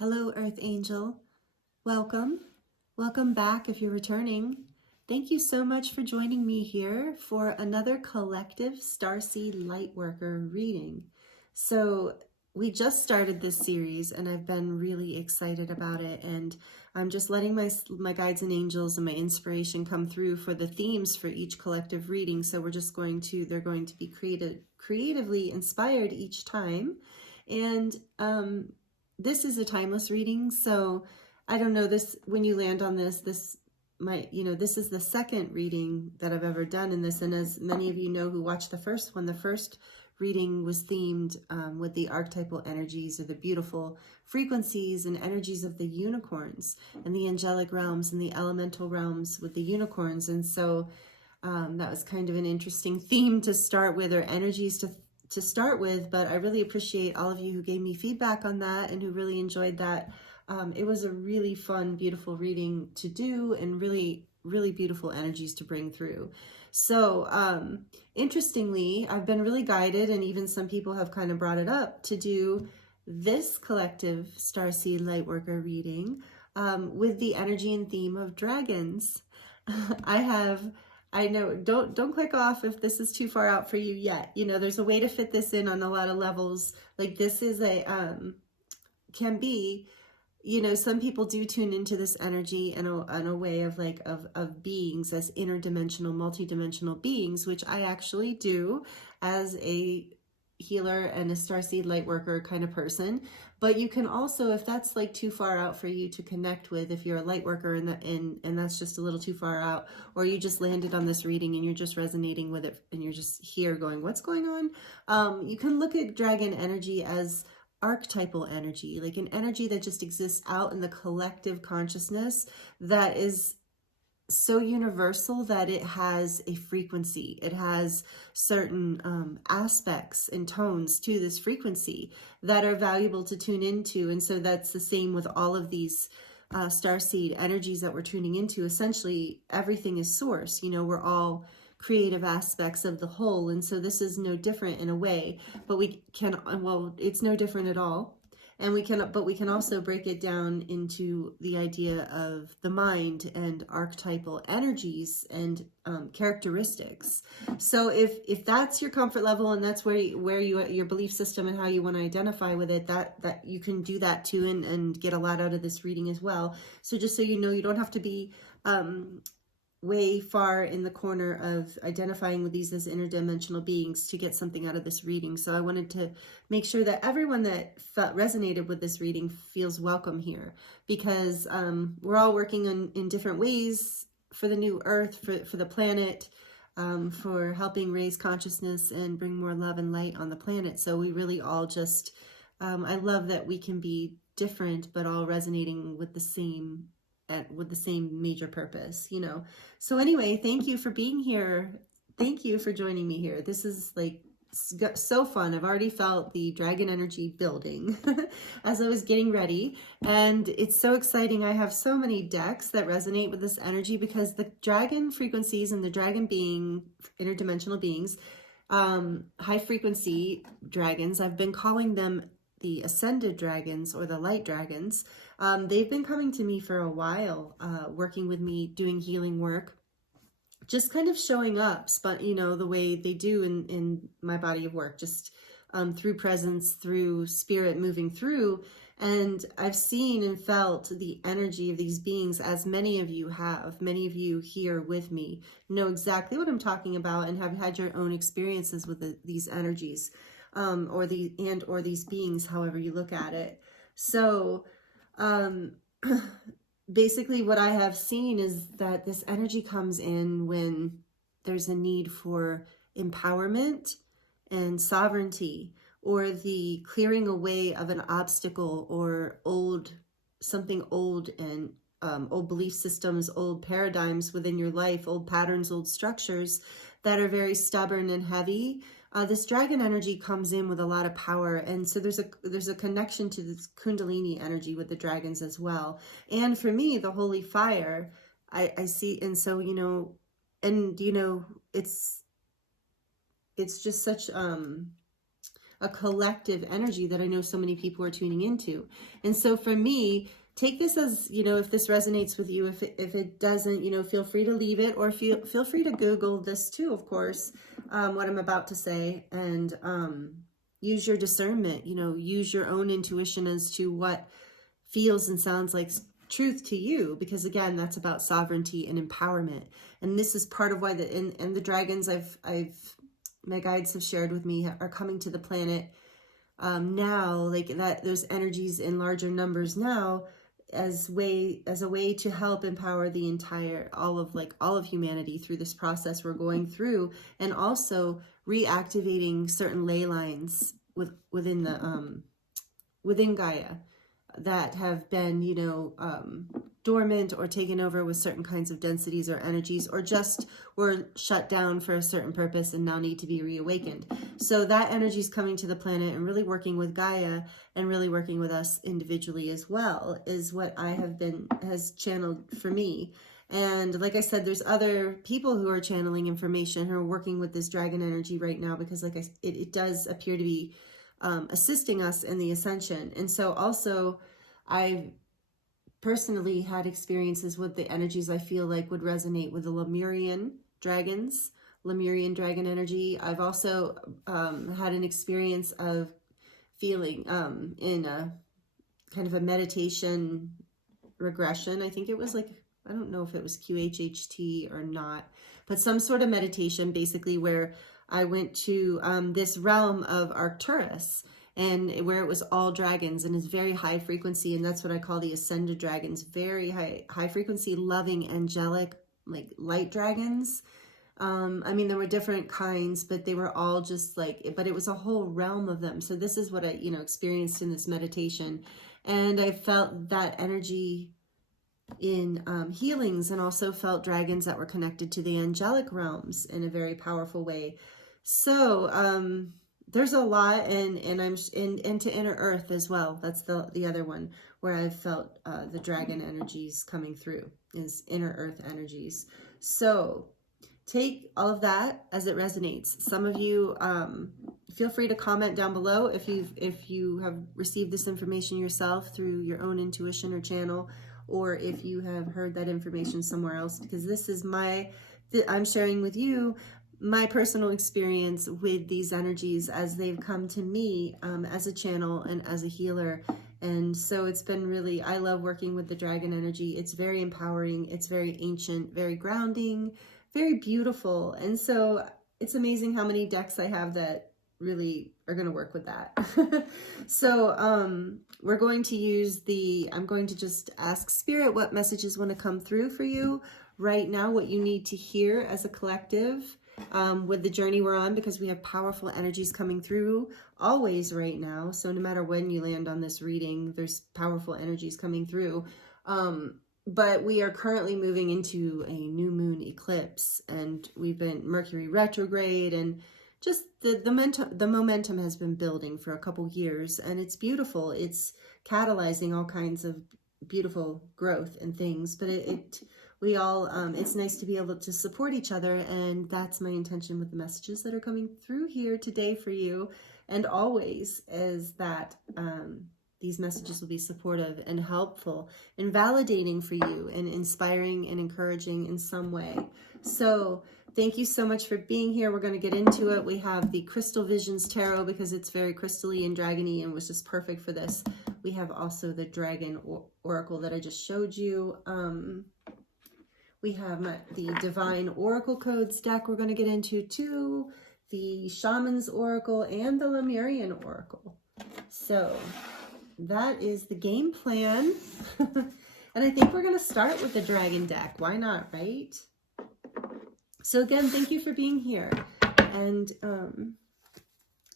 Hello, Earth Angel. Welcome. Welcome back if you're returning. Thank you so much for joining me here for another collective Starseed Lightworker reading. So we just started this series and I've been really excited about it, and I'm just letting my guides and angels and my inspiration come through for the themes for each collective reading. So we're just they're going to be creatively inspired each time. And this is a timeless reading, so I don't know, this, when you land on this is the second reading that I've ever done in this. And as many of you know who watched the first one, the first reading was themed with the archetypal energies, or the beautiful frequencies and energies of the unicorns and the angelic realms and the elemental realms with the unicorns. And so that was kind of an interesting theme to start with, or energies to start with, but I really appreciate all of you who gave me feedback on that and who really enjoyed that. It was a really fun, beautiful reading to do, and really, really beautiful energies to bring through. So interestingly, I've been really guided, and even some people have kind of brought it up, to do this collective Starseed Lightworker reading with the energy and theme of dragons. I know, don't click off if this is too far out for you yet. You know, there's a way to fit this in on a lot of levels. Like, this is can be, you know, some people do tune into this energy in a way of of beings as interdimensional, multidimensional beings, which I actually do as a healer and a Starseed Lightworker kind of person. But you can also, if that's like too far out for you to connect with, if you're a Lightworker and that's just a little too far out, or you just landed on this reading and you're just resonating with it and you're just here going, what's going on? You can look at dragon energy as archetypal energy, like an energy that just exists out in the collective consciousness, that is so universal that it has a frequency. It has certain aspects and tones to this frequency that are valuable to tune into. And so that's the same with all of these starseed energies that we're tuning into. Essentially, everything is source. You know, we're all creative aspects of the whole. And so this is no different in a way, but we can, well, it's no different at all. And we can also break it down into the idea of the mind and archetypal energies and characteristics. So if that's your comfort level, and that's where your belief system and how you want to identify with it, that you can do that too, and get a lot out of this reading as well. So just so you know, you don't have to be way far in the corner of identifying with these as interdimensional beings to get something out of this reading. So I wanted to make sure that everyone that resonated with this reading feels welcome here, because we're all working in different ways for the new earth, for the planet, for helping raise consciousness and bring more love and light on the planet. So we really all just, I love that we can be different, but all resonating with the same major purpose, you know. So anyway, thank you for being here. Thank you for joining me here. This is like so fun. I've already felt the dragon energy building as I was getting ready, and it's so exciting. I have so many decks that resonate with this energy, because the dragon frequencies and the dragon being interdimensional beings, high frequency dragons, I've been calling them the ascended dragons or the light dragons. They've been coming to me for a while, working with me, doing healing work, just kind of showing up, you know, the way they do in my body of work, just through presence, through spirit moving through. And I've seen and felt the energy of these beings, as many of you have. Many of you here with me know exactly what I'm talking about and have had your own experiences with these energies, or these beings, however you look at it. So basically what I have seen is that this energy comes in when there's a need for empowerment and sovereignty, or the clearing away of an obstacle, or something old, and old belief systems, old paradigms within your life, old patterns, old structures that are very stubborn and heavy. This dragon energy comes in with a lot of power, and so there's a connection to this Kundalini energy with the dragons as well. And for me, the holy fire, I see, and so it's just such a collective energy that I know so many people are tuning into. And so for me, take this as, you know, if this resonates with you. If it doesn't, you know, feel free to leave it, or feel free to Google this too, of course, what I'm about to say, and use your discernment, you know, use your own intuition as to what feels and sounds like truth to you, because again, that's about sovereignty and empowerment. And this is part of why the dragons my guides have shared with me are coming to the planet now, like that, those energies in larger numbers now, as a way to help empower the entire all of humanity through this process we're going through, and also reactivating certain ley lines within Gaia that have been, you know, dormant or taken over with certain kinds of densities or energies, or just were shut down for a certain purpose and now need to be reawakened. So that energy is coming to the planet and really working with Gaia, and really working with us individually as well, is what has channeled for me. And like I said, there's other people who are channeling information, who are working with this dragon energy right now, because it does appear to be assisting us in the ascension. And so also I've personally had experiences with the energies I feel like would resonate with the Lemurian dragon energy. I've also had an experience of feeling in a kind of a meditation regression. I think it was like, I don't know if it was QHHT or not, but some sort of meditation, basically, where I went to this realm of Arcturus, and where it was all dragons, and it's very high frequency, and that's what I call the ascended dragons. Very high frequency, loving, angelic, like light dragons. I mean, there were different kinds, but they were all just like, but it was a whole realm of them. So this is what I, you know, experienced in this meditation, and I felt that energy in healings, and also felt dragons that were connected to the angelic realms in a very powerful way. So there's a lot, and I'm into inner earth as well. That's the other one where I've felt the dragon energies coming through, is inner earth energies. So take all of that as it resonates. Some of you feel free to comment down below if you have received this information yourself through your own intuition or channel, or if you have heard that information somewhere else, because this is I'm sharing with you my personal experience with these energies as they've come to me as a channel and as a healer. And so it's been really, I love working with the dragon energy. It's very empowering. It's very ancient, very grounding, very beautiful. And so it's amazing how many decks I have that really are going to work with that. So we're going to use I'm going to just ask Spirit what messages want to come through for you right now, what you need to hear as a collective with the journey we're on, because we have powerful energies coming through always right now. So no matter when you land on this reading, there's powerful energies coming through. But we are currently moving into a new moon eclipse, and we've been Mercury retrograde, and just the momentum has been building for a couple years, and it's beautiful. It's catalyzing all kinds of beautiful growth and things, but it's nice to be able to support each other, and that's my intention with the messages that are coming through here today for you, and always, is that these messages will be supportive and helpful and validating for you, and inspiring and encouraging in some way. So thank you so much for being here. We're going to get into it. We have the Crystal Visions Tarot, because it's very crystally and dragony and was just perfect for this. We have also the Dragon Oracle that I just showed you. We have the Divine Oracle Codes deck we're going to get into too, the Shaman's Oracle, and the Lemurian Oracle. So that is the game plan. And I think we're going to start with the Dragon deck. Why not, right? So again, thank you for being here. And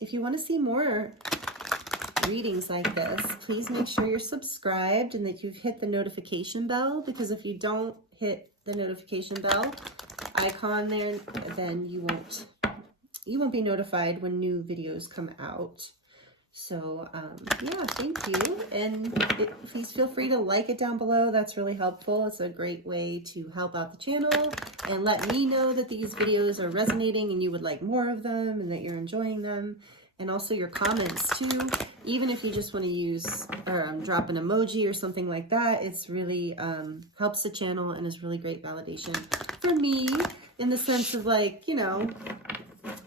if you want to see more readings like this, please make sure you're subscribed and that you've hit the notification bell, because if you don't hit the notification bell icon there, then you won't be notified when new videos come out. So yeah, thank you. And please feel free to like it down below. That's really helpful. It's a great way to help out the channel and let me know that these videos are resonating and you would like more of them and that you're enjoying them. and also your comments too. Even if you just want to use or drop an emoji or something like that, it's really helps the channel and is really great validation for me, in the sense of, like, you know,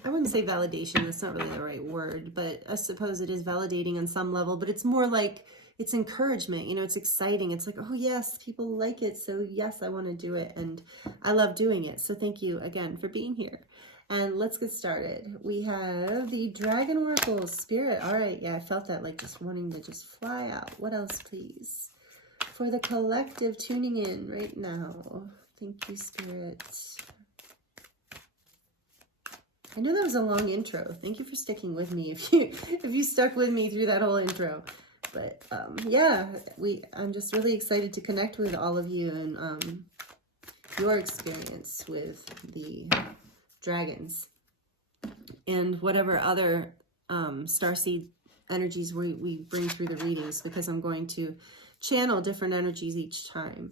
I wouldn't say validation, that's not really the right word, but I suppose it is validating on some level, but it's more like it's encouragement, you know, it's exciting. It's like, oh yes, people like it, so yes, I want to do it, and I love doing it. So thank you again for being here. And let's get started. We have the Dragon Oracle Spirit. All right, yeah, I felt that, like, just wanting to just fly out. What else, please? For the collective tuning in right now. Thank you, Spirit. I know that was a long intro. Thank you for sticking with me if you stuck with me through that whole intro. But yeah, I'm just really excited to connect with all of you and your experience with the dragons and whatever other starseed energies we bring through the readings, because I'm going to channel different energies each time,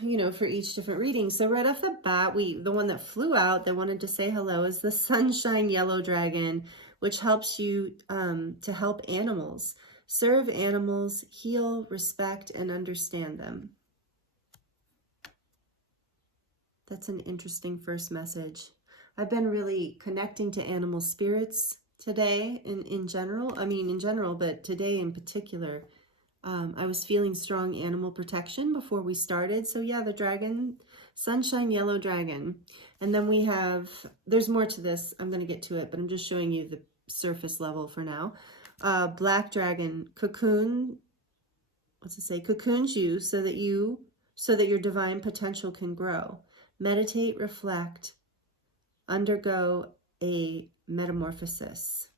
you know, for each different reading. So right off the bat, the one that flew out that wanted to say hello is the Sunshine Yellow Dragon, which helps you to help animals, serve animals, heal, respect, and understand them. That's an interesting first message. I've been really connecting to animal spirits today in general. I mean, in general, but today in particular. I was feeling strong animal protection before we started. So yeah, the dragon, Sunshine Yellow Dragon. And then we have, there's more to this. I'm going to get to it, but I'm just showing you the surface level for now. Black Dragon, cocoon, what's it say? Cocoons you so that your divine potential can grow. Meditate, reflect, undergo a metamorphosis.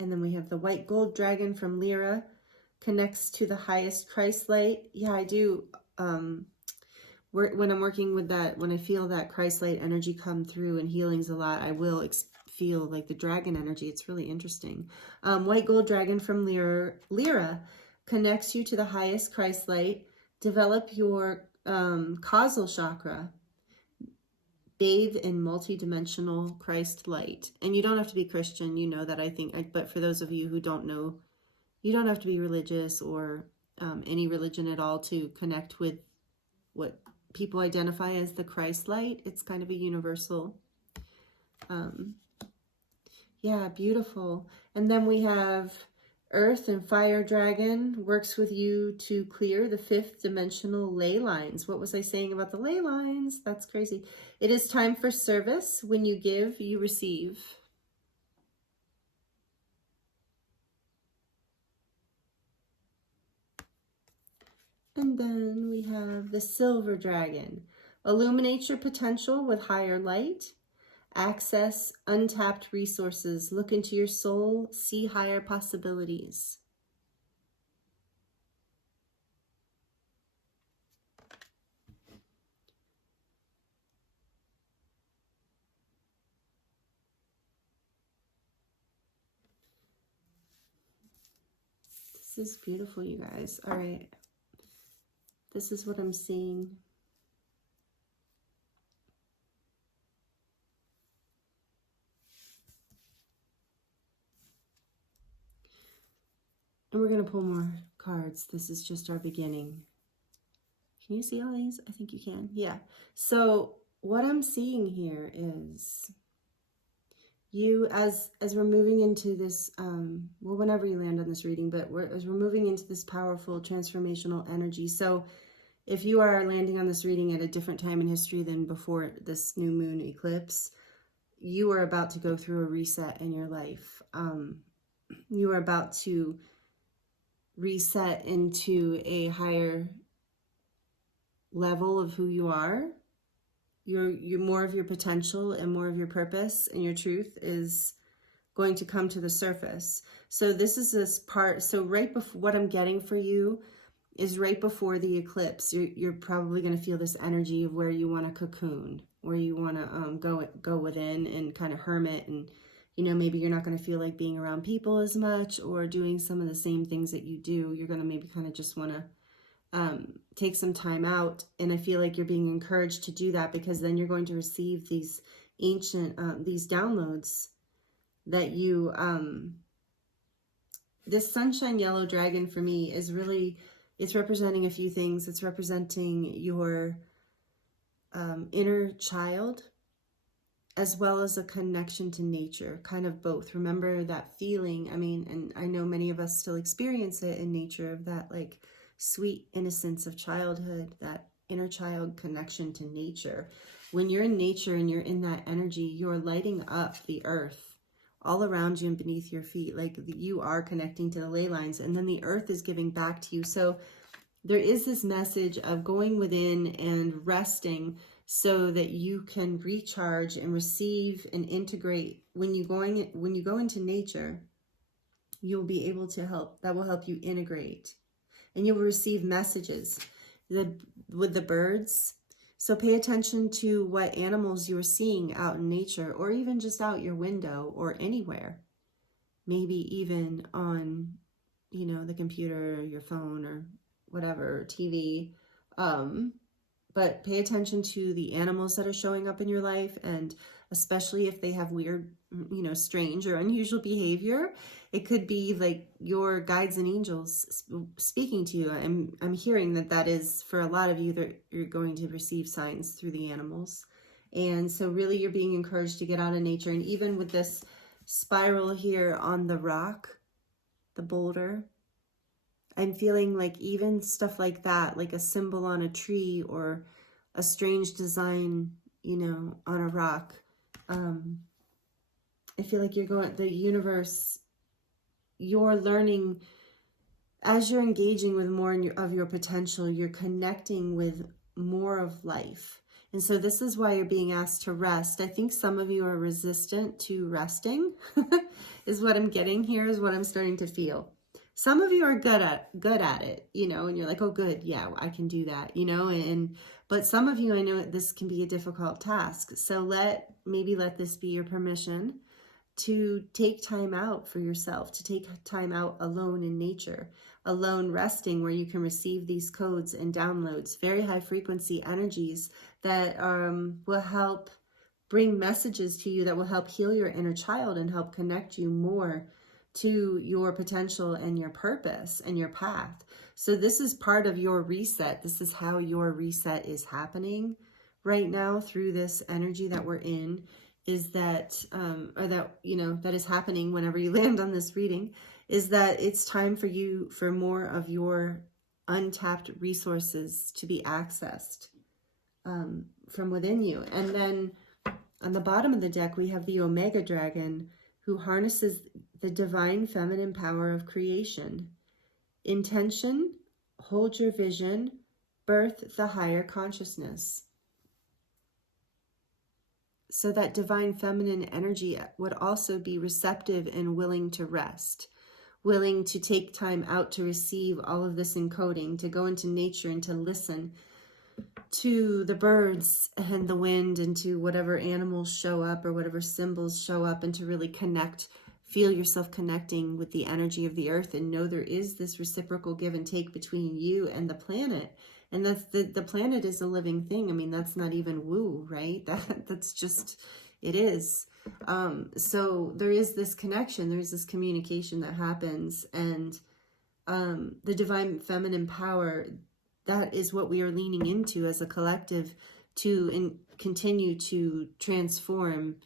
And then we have the White Gold Dragon from Lyra, connects to the highest Christ light. Yeah, I do. When I'm working with that, when I feel that Christ light energy come through and healings a lot, I will feel like the dragon energy. It's really interesting. White Gold Dragon from Lyra connects you to the highest Christ light. Develop your causal chakra. Bathe in multidimensional Christ light. And you don't have to be Christian, you know that, I think. But for those of you who don't know, you don't have to be religious or any religion at all to connect with what people identify as the Christ light. It's kind of a universal. Yeah, beautiful. And then we have Earth and Fire Dragon, works with you to clear the 5th dimensional ley lines. What was I saying about the ley lines? That's crazy. It is time for service. When you give, you receive. And then we have the Silver Dragon. Illuminate your potential with higher light. Access untapped resources. Look into your soul. See higher possibilities. This is beautiful, you guys. All right. This is what I'm seeing. And we're going to pull more cards. This is just our beginning. Can you see all these? I think you can. Yeah. So what I'm seeing here is you, as we're moving into this, well, whenever you land on this reading, but as we're moving into this powerful transformational energy. So if you are landing on this reading at a different time in history than before this new moon eclipse, you are about to go through a reset in your life. You are about to reset into a higher level of who you are. You're more of your potential and more of your purpose and your truth is going to come to the surface. So this is this part. So right before, what I'm getting for you is right before the eclipse. You're probably going to feel this energy of where you want to cocoon, where you want to go within and kind of hermit, and you know, maybe you're not going to feel like being around people as much or doing some of the same things that you do. You're going to maybe kind of just want to take some time out. And I feel like you're being encouraged to do that, because then you're going to receive these ancient, these downloads that you, this sunshine yellow dragon for me is really, it's representing a few things. It's representing your inner child, as well as a connection to nature, kind of both. Remember that feeling, I mean, and I know many of us still experience it in nature, of that like sweet innocence of childhood, that inner child connection to nature. When you're in nature and you're in that energy, you're lighting up the earth all around you and beneath your feet. Like you are connecting to the ley lines, and then the earth is giving back to you. So there is this message of going within and resting, so that you can recharge and receive and integrate. When you go into nature, you'll be able to help. That will help you integrate, and you will receive messages with the birds. So pay attention to what animals you're seeing out in nature, or even just out your window or anywhere. Maybe even on, you know, the computer or your phone or whatever, TV. But pay attention to the animals that are showing up in your life, and especially if they have weird, you know, strange or unusual behavior. It could be like your guides and angels speaking to you. I'm hearing that is, for a lot of you, that you're going to receive signs through the animals. And so really you're being encouraged to get out of nature. And even with this spiral here on the rock, the boulder, I'm feeling like even stuff like that, like a symbol on a tree or a strange design, you know, on a rock. I feel like you're going, the universe, you're learning, as you're engaging with more of your potential, you're connecting with more of life. And so this is why you're being asked to rest. I think some of you are resistant to resting, is what I'm getting here, is what I'm starting to feel. Some of you are good at it, you know, and you're like, oh, good, yeah, I can do that, you know, but some of you, I know this can be a difficult task. So maybe let this be your permission to take time out for yourself, to take time out alone in nature, alone resting, where you can receive these codes and downloads, very high frequency energies that will help bring messages to you, that will help heal your inner child and help connect you more to your potential and your purpose and your path. So this is part of your reset. This is how your reset is happening right now through this energy that we're in, is that, or that, you know, that is happening whenever you land on this reading, is that it's time for you, for more of your untapped resources to be accessed from within you. And then on the bottom of the deck, we have the Omega Dragon, who harnesses the divine feminine power of creation. Intention, hold your vision, birth the higher consciousness. So that divine feminine energy would also be receptive and willing to rest, willing to take time out to receive all of this encoding, to go into nature and to listen to the birds and the wind and to whatever animals show up or whatever symbols show up, and to really connect, feel yourself connecting with the energy of the earth, and know there is this reciprocal give and take between you and the planet. And that's the planet is a living thing. I mean, that's not even woo, right? That's just, it is. So there is this connection, there's this communication that happens, and the divine feminine power, that is what we are leaning into as a collective to continue to transform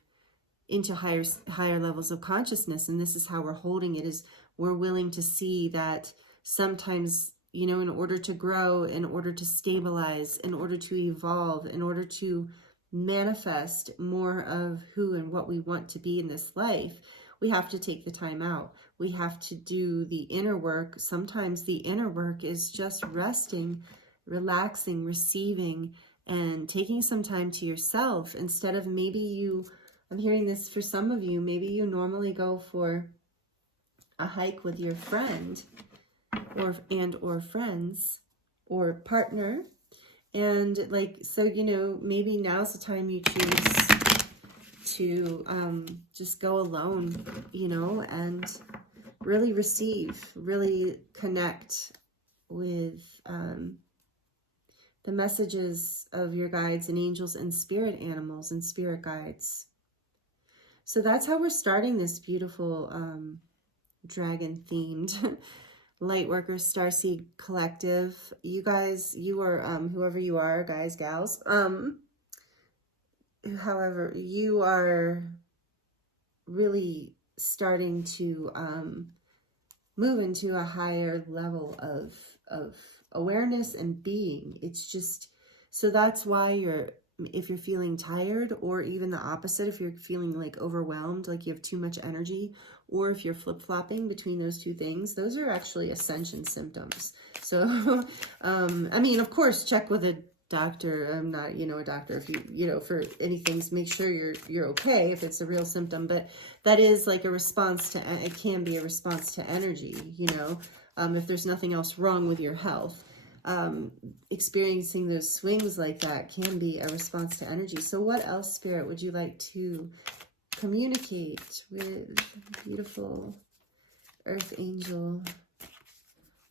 into higher levels of consciousness. And this is how we're holding it, is we're willing to see that sometimes, you know, in order to grow, in order to stabilize, in order to evolve, in order to manifest more of who and what we want to be in this life, we have to take the time out. We have to do the inner work. Sometimes the inner work is just resting, relaxing, receiving, and taking some time to yourself, instead of maybe you, I'm hearing this for some of you, maybe you normally go for a hike with your friend or friends or partner, and like, so, you know, maybe now's the time you choose to just go alone, you know, and really receive, really connect with the messages of your guides and angels and spirit animals and spirit guides. So that's how we're starting this beautiful dragon themed Lightworker Starseed collective. You guys, you are whoever you are, guys, gals, however, you are really starting to move into a higher level of awareness and being. It's just, so that's why if you're feeling tired, or even the opposite, if you're feeling like overwhelmed, like you have too much energy, or if you're flip-flopping between those two things, those are actually ascension symptoms. So, I mean, of course, check with a doctor. I'm not, a doctor. If you, for anything, make sure you're okay if it's a real symptom. But that is like a response to, it can be a response to energy, if there's nothing else wrong with your health. Experiencing those swings like that can be a response to energy. So what else, Spirit, would you like to communicate with beautiful Earth Angel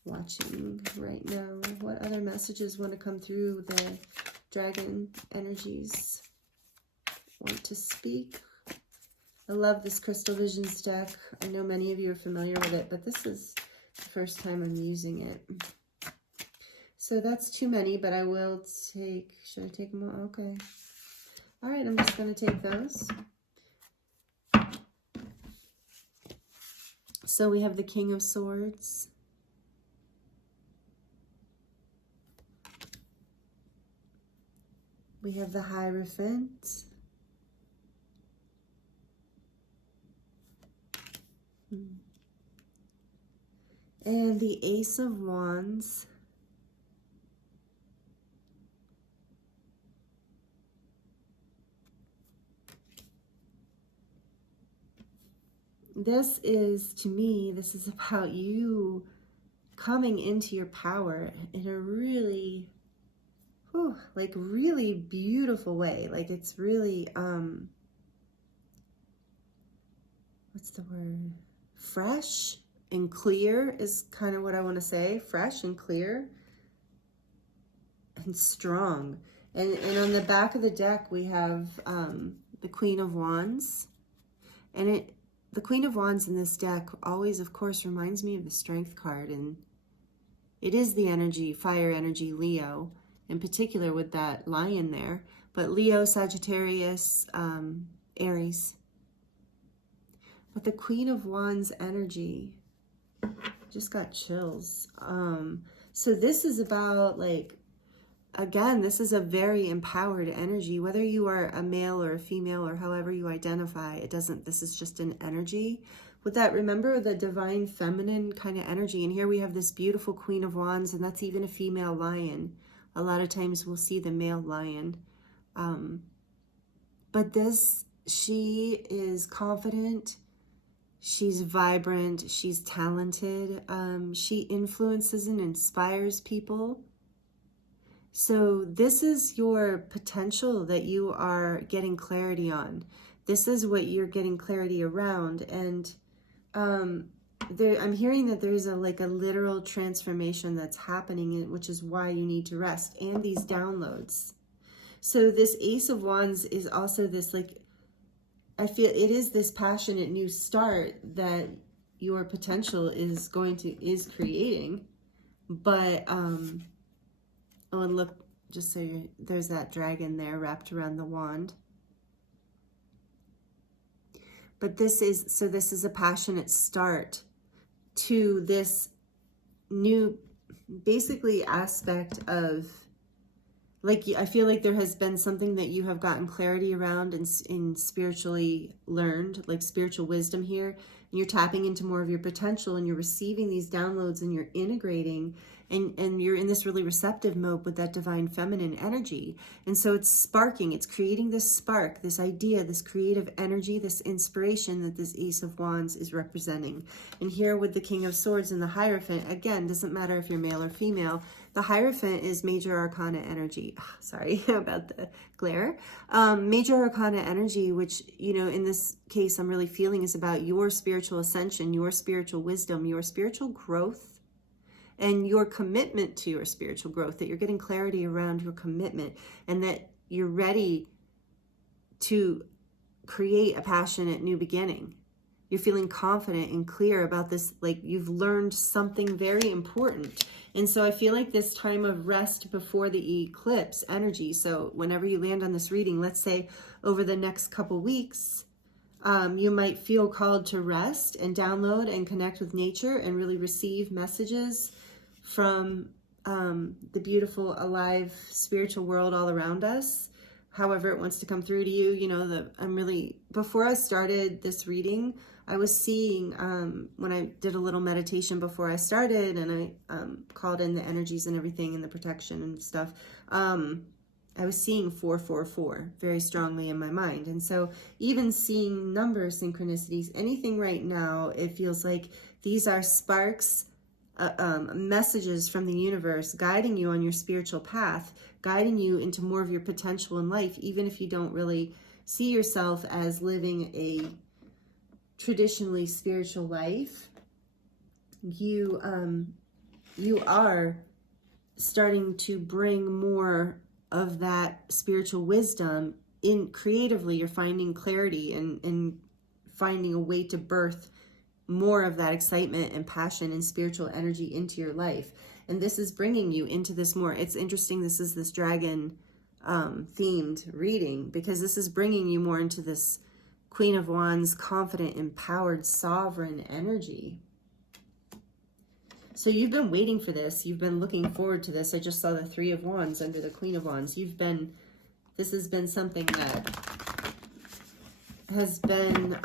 watching right now? What other messages want to come through the dragon energies want to speak? I love this Crystal Visions deck. I know many of you are familiar with it, but this is the first time I'm using it. So that's too many, but I will take, should I take them all? Okay. All right, I'm just going to take those. So we have the King of Swords. We have the Hierophant. And the Ace of Wands. This is, to me, this is about you coming into your power in a really, like really beautiful way. Like it's really, what's the word? Fresh and clear is kind of what I want to say. Fresh and clear and strong. And on the back of the deck, we have the Queen of Wands. And the Queen of Wands in this deck always, of course, reminds me of the Strength card. And it is the energy, fire energy, Leo, in particular with that lion there. But Leo, Sagittarius, Aries. But the Queen of Wands energy, just got chills. So this is about, like, again, this is a very empowered energy. Whether you are a male or a female or however you identify, this is just an energy. With that, remember the divine feminine kind of energy. And here we have this beautiful Queen of Wands, and that's even a female lion. A lot of times we'll see the male lion. But she is confident. She's vibrant. She's talented. She influences and inspires people. So this is your potential that you are getting clarity on. This is what you're getting clarity around. And I'm hearing that there's a literal transformation that's happening, which is why you need to rest, and these downloads. So this Ace of Wands is also this, I feel it is this passionate new start that your potential is creating. But, oh, and look, just so there's that dragon there wrapped around the wand. But this is a passionate start to this new, basically, aspect of, I feel like there has been something that you have gotten clarity around and spiritually learned, like spiritual wisdom here. And you're tapping into more of your potential, and you're receiving these downloads, and you're integrating, and you're in this really receptive mode with that divine feminine energy. And so it's sparking, it's creating this spark, this idea, this creative energy, this inspiration that this Ace of Wands is representing. And here with the King of Swords and the Hierophant, again, doesn't matter if you're male or female, the Hierophant is major arcana energy. Sorry about the glare. Major arcana energy, which, in this case, I'm really feeling is about your spiritual ascension, your spiritual wisdom, your spiritual growth. and your commitment to your spiritual growth, that you're getting clarity around your commitment, and that you're ready to create a passionate new beginning. You're feeling confident and clear about this, like you've learned something very important. And so I feel like this time of rest before the eclipse energy, so whenever you land on this reading, let's say over the next couple weeks, you might feel called to rest and download and connect with nature and really receive messages from the beautiful, alive, spiritual world all around us. However it wants to come through to you, you know, before I started this reading, I was seeing, when I did a little meditation before I started, and I called in the energies and everything and the protection and stuff, I was seeing 444 very strongly in my mind. And so even seeing number synchronicities, anything right now, it feels like these are sparks, messages from the universe guiding you on your spiritual path, guiding you into more of your potential in life, even if you don't really see yourself as living a traditionally spiritual life. You are starting to bring more of that spiritual wisdom in creatively. You're finding clarity and finding a way to birth more of that excitement and passion and spiritual energy into your life. And this is bringing you into this more. It's interesting, this is this dragon themed reading, because this is bringing you more into this Queen of Wands, confident, empowered, sovereign energy. So you've been waiting for this. You've been looking forward to this. I just saw the Three of Wands under the Queen of Wands. This has been something that has been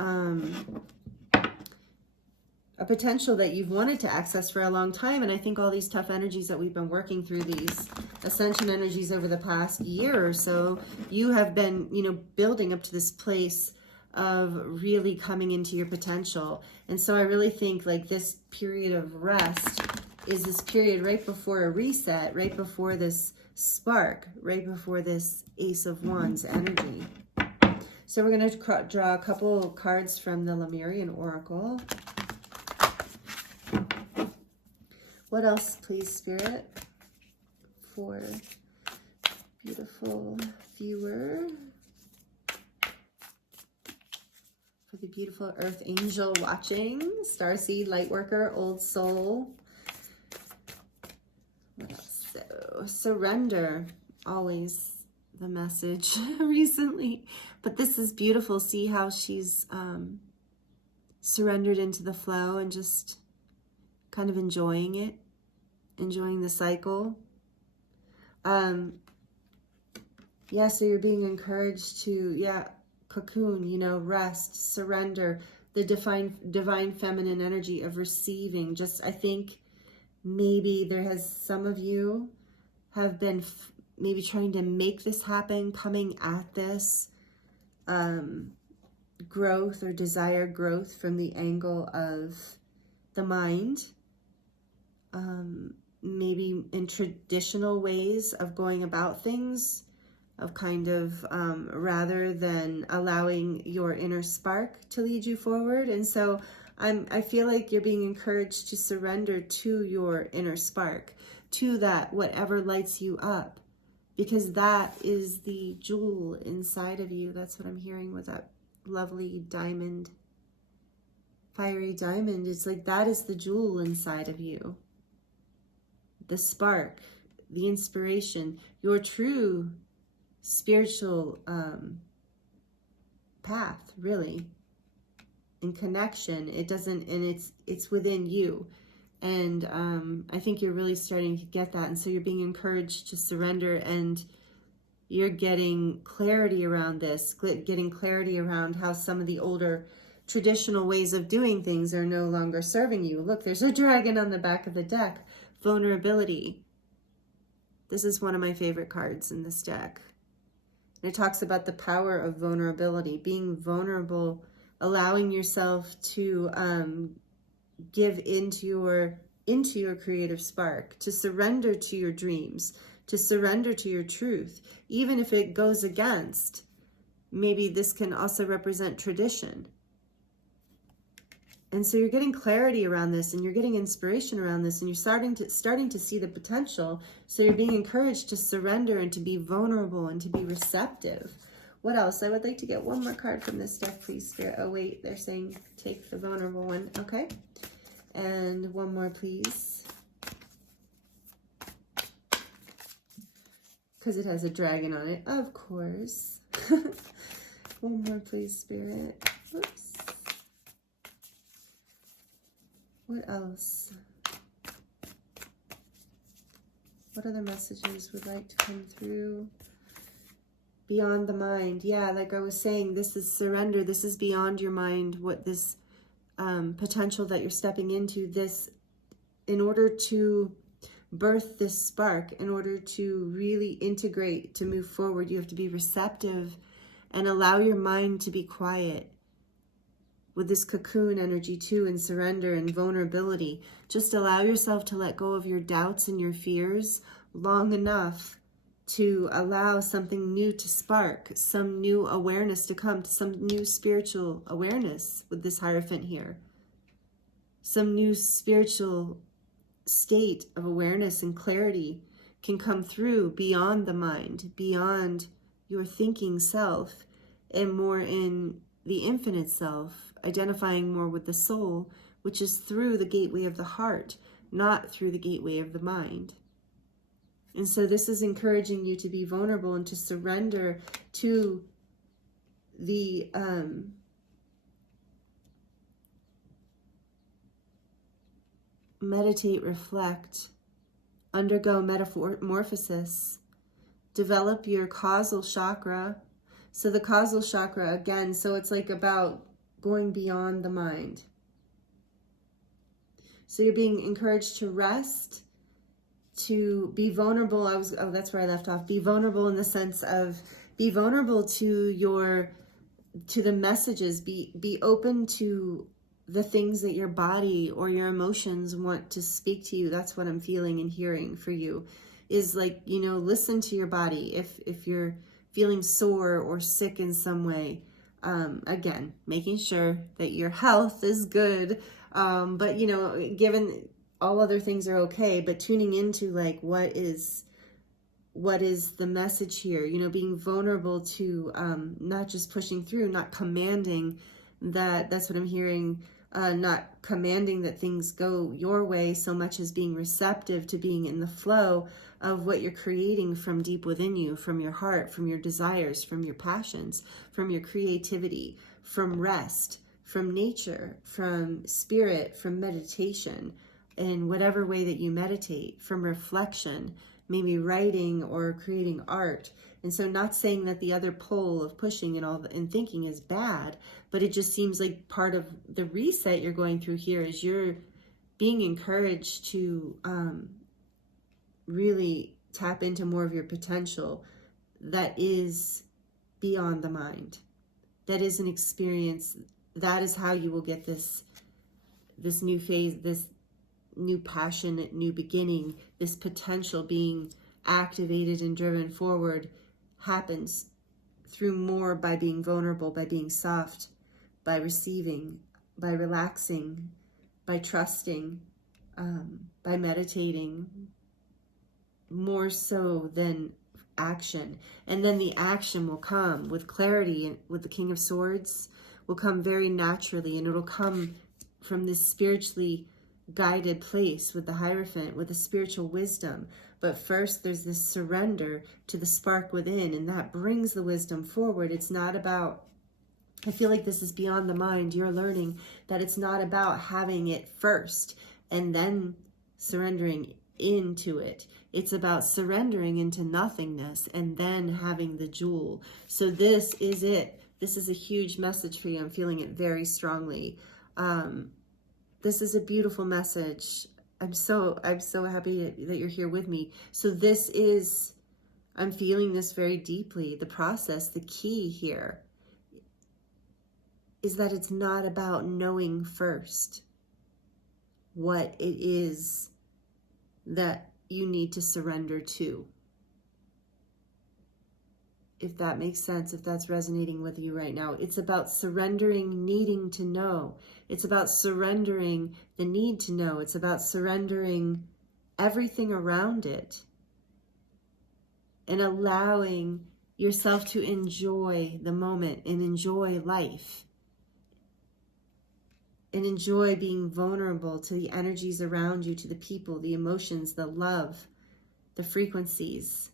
a potential that you've wanted to access for a long time. And I think all these tough energies that we've been working through, these ascension energies over the past year or so, you have been, you know, building up to this place of really coming into your potential. And so I really think like this period of rest is this period right before a reset, right before this spark, right before this Ace of Wands energy. So we're going to draw a couple cards from the Lemurian Oracle. What else, please, Spirit, for beautiful viewer? For the beautiful Earth Angel watching, Starseed, Lightworker, Old Soul. What else? So, surrender, always the message recently. But this is beautiful. See how she's surrendered into the flow and just kind of enjoying it, enjoying the cycle. Yeah, so you're being encouraged to, cocoon, you know, rest, surrender, the divine feminine energy of receiving. Just, I think maybe some of you have been maybe trying to make this happen, coming at this growth or desired growth from the angle of the mind, maybe in traditional ways of going about things, of kind of rather than allowing your inner spark to lead you forward. And so I feel like you're being encouraged to surrender to your inner spark, to that whatever lights you up, because that is the jewel inside of you. That's what I'm hearing with that lovely diamond, fiery diamond. It's like that is the jewel inside of you, the spark, the inspiration, your true spiritual path, really, in connection. It doesn't, and it's within you. And I think you're really starting to get that. And so you're being encouraged to surrender, and you're getting clarity around this, getting clarity around how some of the older traditional ways of doing things are no longer serving you. Look, there's a dragon on the back of the deck. Vulnerability. This is one of my favorite cards in this deck. And it talks about the power of vulnerability, being vulnerable, allowing yourself to give into your creative spark, to surrender to your dreams, to surrender to your truth, even if it goes against. Maybe this can also represent tradition. And so you're getting clarity around this, and you're getting inspiration around this, and you're starting to see the potential. So you're being encouraged to surrender and to be vulnerable and to be receptive. What else? I would like to get one more card from this deck, please, Spirit. Oh, wait, they're saying take the vulnerable one. Okay. And one more, please. Because it has a dragon on it, of course. One more, please, Spirit. Whoops. What else? What other messages would like to come through? Beyond the mind. Yeah, like I was saying, this is surrender. This is beyond your mind. What this potential that you're stepping into, this, in order to birth this spark, in order to really integrate, to move forward, you have to be receptive and allow your mind to be quiet. With this cocoon energy too, and surrender and vulnerability, just allow yourself to let go of your doubts and your fears long enough to allow something new to spark, some new awareness to come, some new spiritual awareness with this Hierophant here. Some new spiritual state of awareness and clarity can come through beyond the mind, beyond your thinking self, and more in the infinite self, identifying more with the soul, which is through the gateway of the heart, not through the gateway of the mind. And so this is encouraging you to be vulnerable and to surrender to the meditate, reflect, undergo metamorphosis, develop your causal chakra. So the causal chakra, again, so it's like about going beyond the mind. So you're being encouraged to rest, to be vulnerable. That's where I left off. Be vulnerable in the sense of be vulnerable to the messages. Be open to the things that your body or your emotions want to speak to you. That's what I'm feeling and hearing for you, is like, listen to your body. If you're feeling sore or sick in some way, again, making sure that your health is good. But, given all other things are okay, but tuning into like, what is the message here? Being vulnerable to, not just pushing through, not commanding that's what I'm hearing. Not commanding that things go your way so much as being receptive to being in the flow of what you're creating from deep within you, from your heart, from your desires, from your passions, from your creativity, from rest, from nature, from spirit, from meditation, in whatever way that you meditate, from reflection, maybe writing or creating art. And so not saying that the other pole of pushing and thinking is bad, but it just seems like part of the reset you're going through here is you're being encouraged to really tap into more of your potential that is beyond the mind. That is an experience. That is how you will get this new phase, this new passion, new beginning, this potential being activated and driven forward happens through more by being vulnerable, by being soft, by receiving, by relaxing, by trusting, by meditating, more so than action. And then the action will come with clarity, and with the King of Swords will come very naturally, and it'll come from this spiritually guided place with the Hierophant, with the spiritual wisdom. But first there's this surrender to the spark within, and that brings the wisdom forward. It's not about, I feel like this is beyond the mind. You're learning that it's not about having it first and then surrendering into it. It's about surrendering into nothingness and then having the jewel. So this is it. This is a huge message for you. I'm feeling it very strongly. This is a beautiful message. I'm so happy that you're here with me. So this is, I'm feeling this very deeply. The process, the key here is that it's not about knowing first what it is that you need to surrender to. if that makes sense, if that's resonating with you right now. It's about surrendering needing to know. It's about surrendering the need to know. It's about surrendering everything around it and allowing yourself to enjoy the moment and enjoy life and enjoy being vulnerable to the energies around you, to the people, the emotions, the love, the frequencies.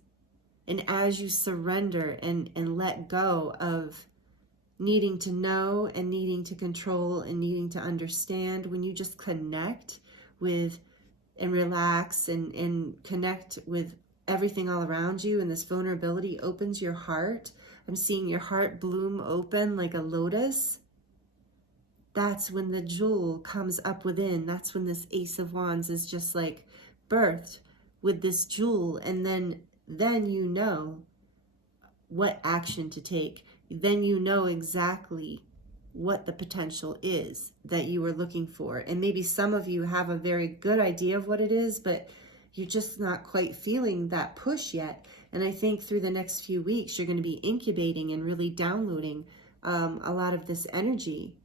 And as you surrender and let go of needing to know and needing to control and needing to understand, when you just connect with and relax and connect with everything all around you, and this vulnerability opens your heart. I'm seeing your heart bloom open like a lotus. That's when the jewel comes up within. That's when this Ace of Wands is just like birthed with this jewel. And then you know what action to take. Then you know exactly what the potential is that you were looking for. And maybe some of you have a very good idea of what it is, but you're just not quite feeling that push yet. And I think through the next few weeks, you're going to be incubating and really downloading a lot of this energy.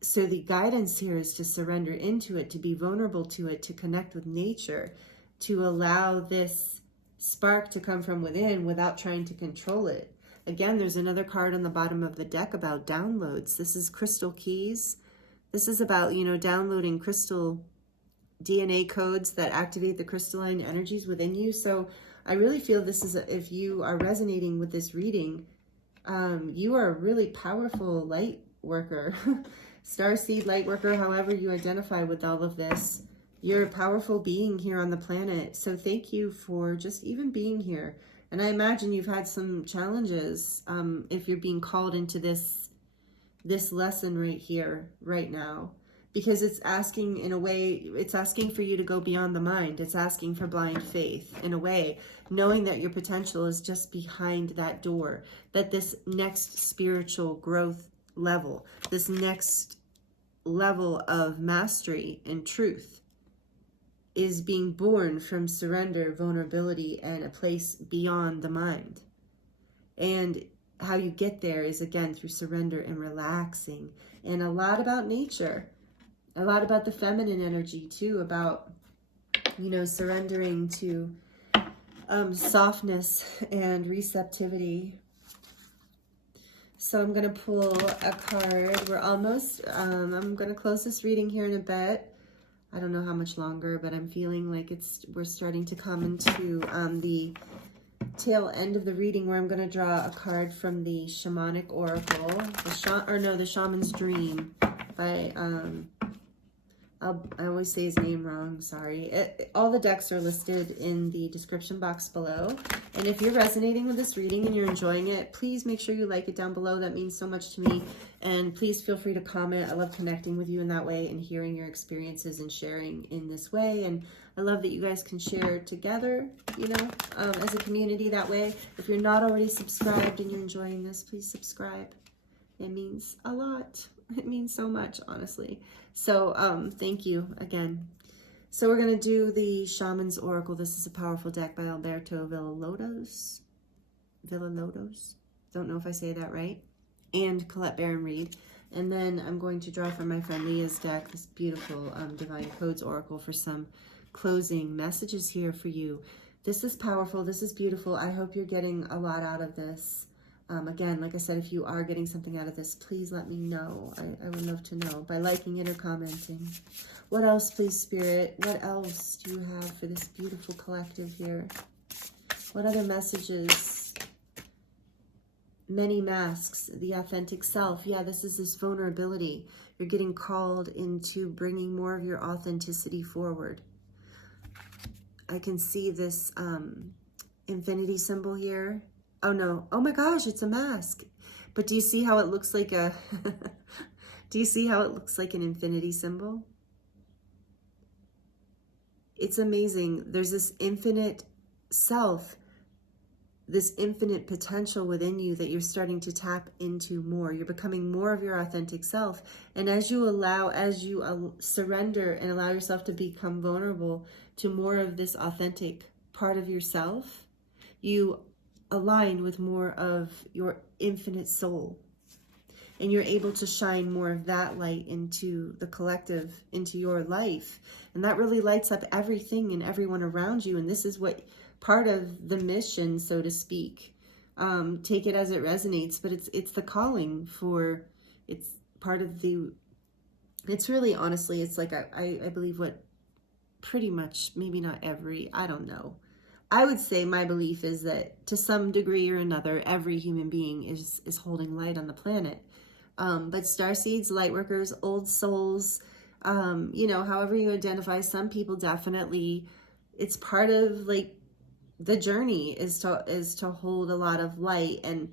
So the guidance here is to surrender into it, to be vulnerable to it, to connect with nature, to allow this spark to come from within without trying to control it. Again, there's another card on the bottom of the deck about downloads. This is crystal keys. This is about, downloading crystal DNA codes that activate the crystalline energies within you. So I really feel this is, if you are resonating with this reading, you are a really powerful light worker. Starseed, light worker, however you identify with all of this. You're a powerful being here on the planet. So thank you for just even being here. And I imagine you've had some challenges if you're being called into this lesson right here, right now. Because it's asking, in a way, it's asking for you to go beyond the mind. It's asking for blind faith, in a way, knowing that your potential is just behind that door. That this next spiritual growth level, this next level of mastery and truth is being born from surrender, vulnerability, and a place beyond the mind. And how you get there is, again, through surrender and relaxing. And a lot about nature. A lot about the feminine energy, too. About, surrendering to softness and receptivity. So I'm going to pull a card. We're almost, I'm going to close this reading here in a bit. I don't know how much longer, but I'm feeling like we're starting to come into the tail end of the reading, where I'm going to draw a card from the Shamanic Oracle, the Shaman's Dream by, I always say his name wrong, sorry. All the decks are listed in the description box below. And if you're resonating with this reading and you're enjoying it, please make sure you like it down below. That means so much to me. And please feel free to comment. I love connecting with you in that way and hearing your experiences and sharing in this way. And I love that you guys can share together, as a community that way. If you're not already subscribed and you're enjoying this, please subscribe. It means a lot. It means so much, honestly. So thank you again. So we're going to do the Shaman's Oracle. This is a powerful deck by Alberto Villa-Lobos. Don't know if I say that right. And Colette Baron-Reed. And then I'm going to draw from my friend Leah's deck this beautiful Divine Codes Oracle for some closing messages here for you. This is powerful. This is beautiful. I hope you're getting a lot out of this. Again, like I said, if you are getting something out of this, please let me know. I would love to know by liking it or commenting. What else, please, Spirit? What else do you have for this beautiful collective here? What other messages? Many masks, the authentic self. Yeah, this is this vulnerability. You're getting called into bringing more of your authenticity forward. I can see this infinity symbol here. Oh no, oh my gosh, it's a mask. But do you see how it looks like do you see how it looks like an infinity symbol? It's amazing. There's this infinite self, this infinite potential within you that you're starting to tap into more. You're becoming more of your authentic self. And as you surrender and allow yourself to become vulnerable to more of this authentic part of yourself, you align with more of your infinite soul. And you're able to shine more of that light into the collective, into your life. And that really lights up everything and everyone around you. And this is what part of the mission, so to speak. Take it as it resonates, but it's the calling for, it's part of the, it's really, honestly, it's like, I believe what pretty much, maybe not every, I don't know. I would say my belief is that to some degree or another, every human being is holding light on the planet. But starseeds, lightworkers, old souls, you know, however you identify, some people definitely, it's part of like the journey is to hold a lot of light and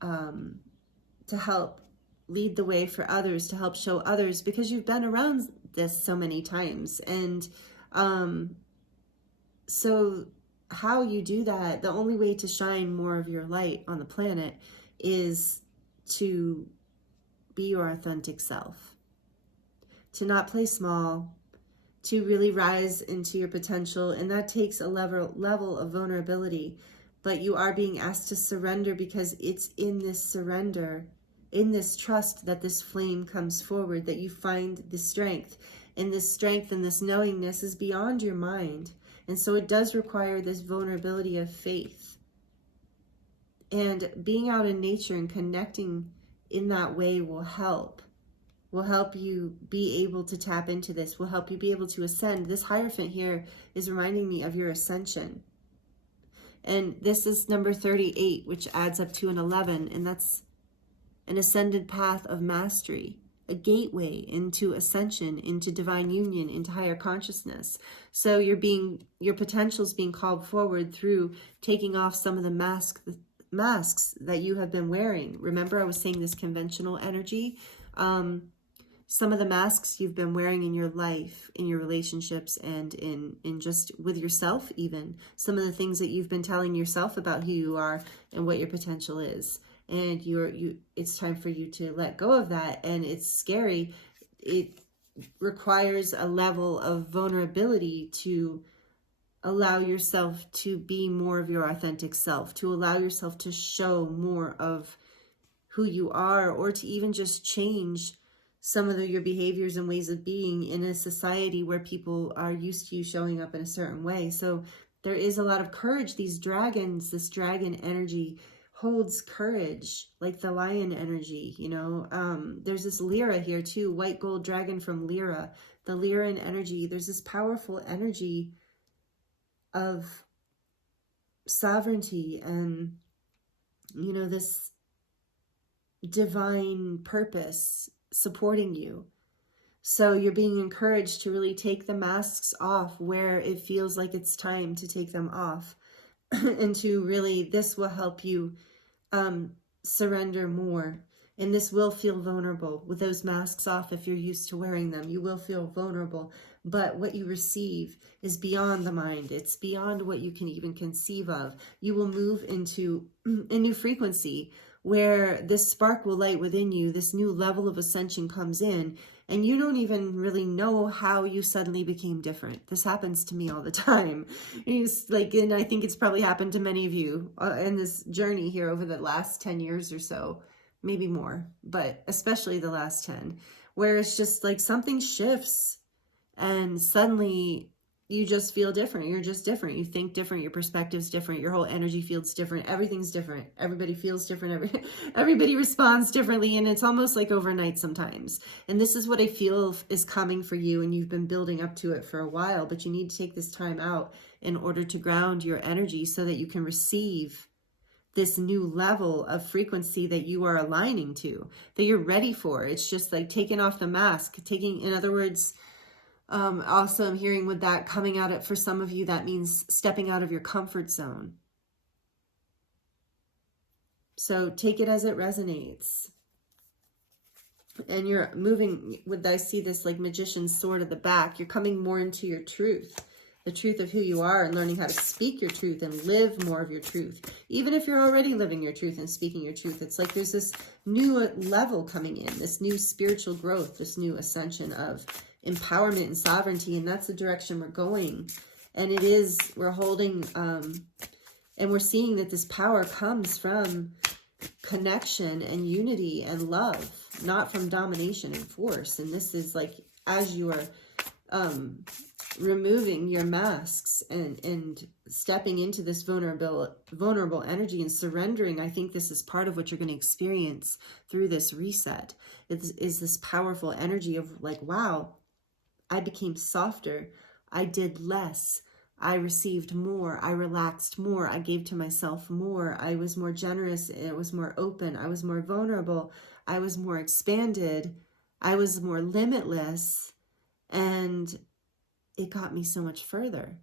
to help lead the way for others, to help show others, because you've been around this so many times. And so how you do that, the only way to shine more of your light on the planet is to be your authentic self, to not play small, to really rise into your potential. And that takes a level of vulnerability, but you are being asked to surrender, because it's in this surrender, in this trust, that this flame comes forward, that you find the strength. And this strength and this knowingness is beyond your mind. And so it does require this vulnerability of faith. And being out in nature and connecting in that way will help you be able to tap into this, will help you be able to ascend. This Hierophant here is reminding me of your ascension. And this is number 38, which adds up to an 11, and that's an ascended path of mastery, a gateway into ascension, into divine union, into higher consciousness. So your potential is being called forward through taking off some of the masks that you have been wearing. Remember, I was saying this conventional energy. Some of the masks you've been wearing in your life, in your relationships, and in just with yourself even. Some of the things that you've been telling yourself about who you are and what your potential is. And it's time for you to let go of that. And it's scary. It requires a level of vulnerability to allow yourself to be more of your authentic self, to allow yourself to show more of who you are, or to even just change some of your behaviors and ways of being in a society where people are used to you showing up in a certain way. So there is a lot of courage. These dragons, this dragon energy holds courage, like the lion energy, you know. There's this Lyra here too, white gold dragon from Lyra, the Lyran energy. There's this powerful energy of sovereignty and, you know, this divine purpose supporting you. So you're being encouraged to really take the masks off where it feels like it's time to take them off. And to really, this will help you surrender more. And this will feel vulnerable with those masks off. If you're used to wearing them, you will feel vulnerable. But what you receive is beyond the mind. It's beyond what you can even conceive of. You will move into a new frequency where this spark will light within you. This new level of ascension comes in, and you don't even really know how you suddenly became different. This happens to me all the time. And I think it's probably happened to many of you in this journey here over the last 10 years or so, maybe more, but especially the last 10, where it's just like something shifts and suddenly you just feel different. You're just different. You think different. Your perspective's different. Your whole energy field's different. Everything's different. Everybody feels different. Everybody responds differently. And it's almost like overnight sometimes. And this is what I feel is coming for you. And you've been building up to it for a while, but you need to take this time out in order to ground your energy so that you can receive this new level of frequency that you are aligning to, that you're ready for. It's just like taking off the mask, in other words, also I'm hearing with that coming out for some of you, that means stepping out of your comfort zone. So take it as it resonates. And you're moving with, I see this like magician's sword at the back. You're coming more into your truth, the truth of who you are, and learning how to speak your truth and live more of your truth. Even if you're already living your truth and speaking your truth, it's like there's this new level coming in, this new spiritual growth, this new ascension of empowerment and sovereignty. And that's the direction we're going. And we're holding And we're seeing that this power comes from connection and unity and love, not from domination and force. And this is like, as you are removing your masks and stepping into this vulnerable energy and surrendering, I think this is part of what you're going to experience through this reset. Is this powerful energy of like, wow, I became softer. I did less. I received more. I relaxed more. I gave to myself more. I was more generous. It was more open. I was more vulnerable. I was more expanded. I was more limitless. And it got me so much further.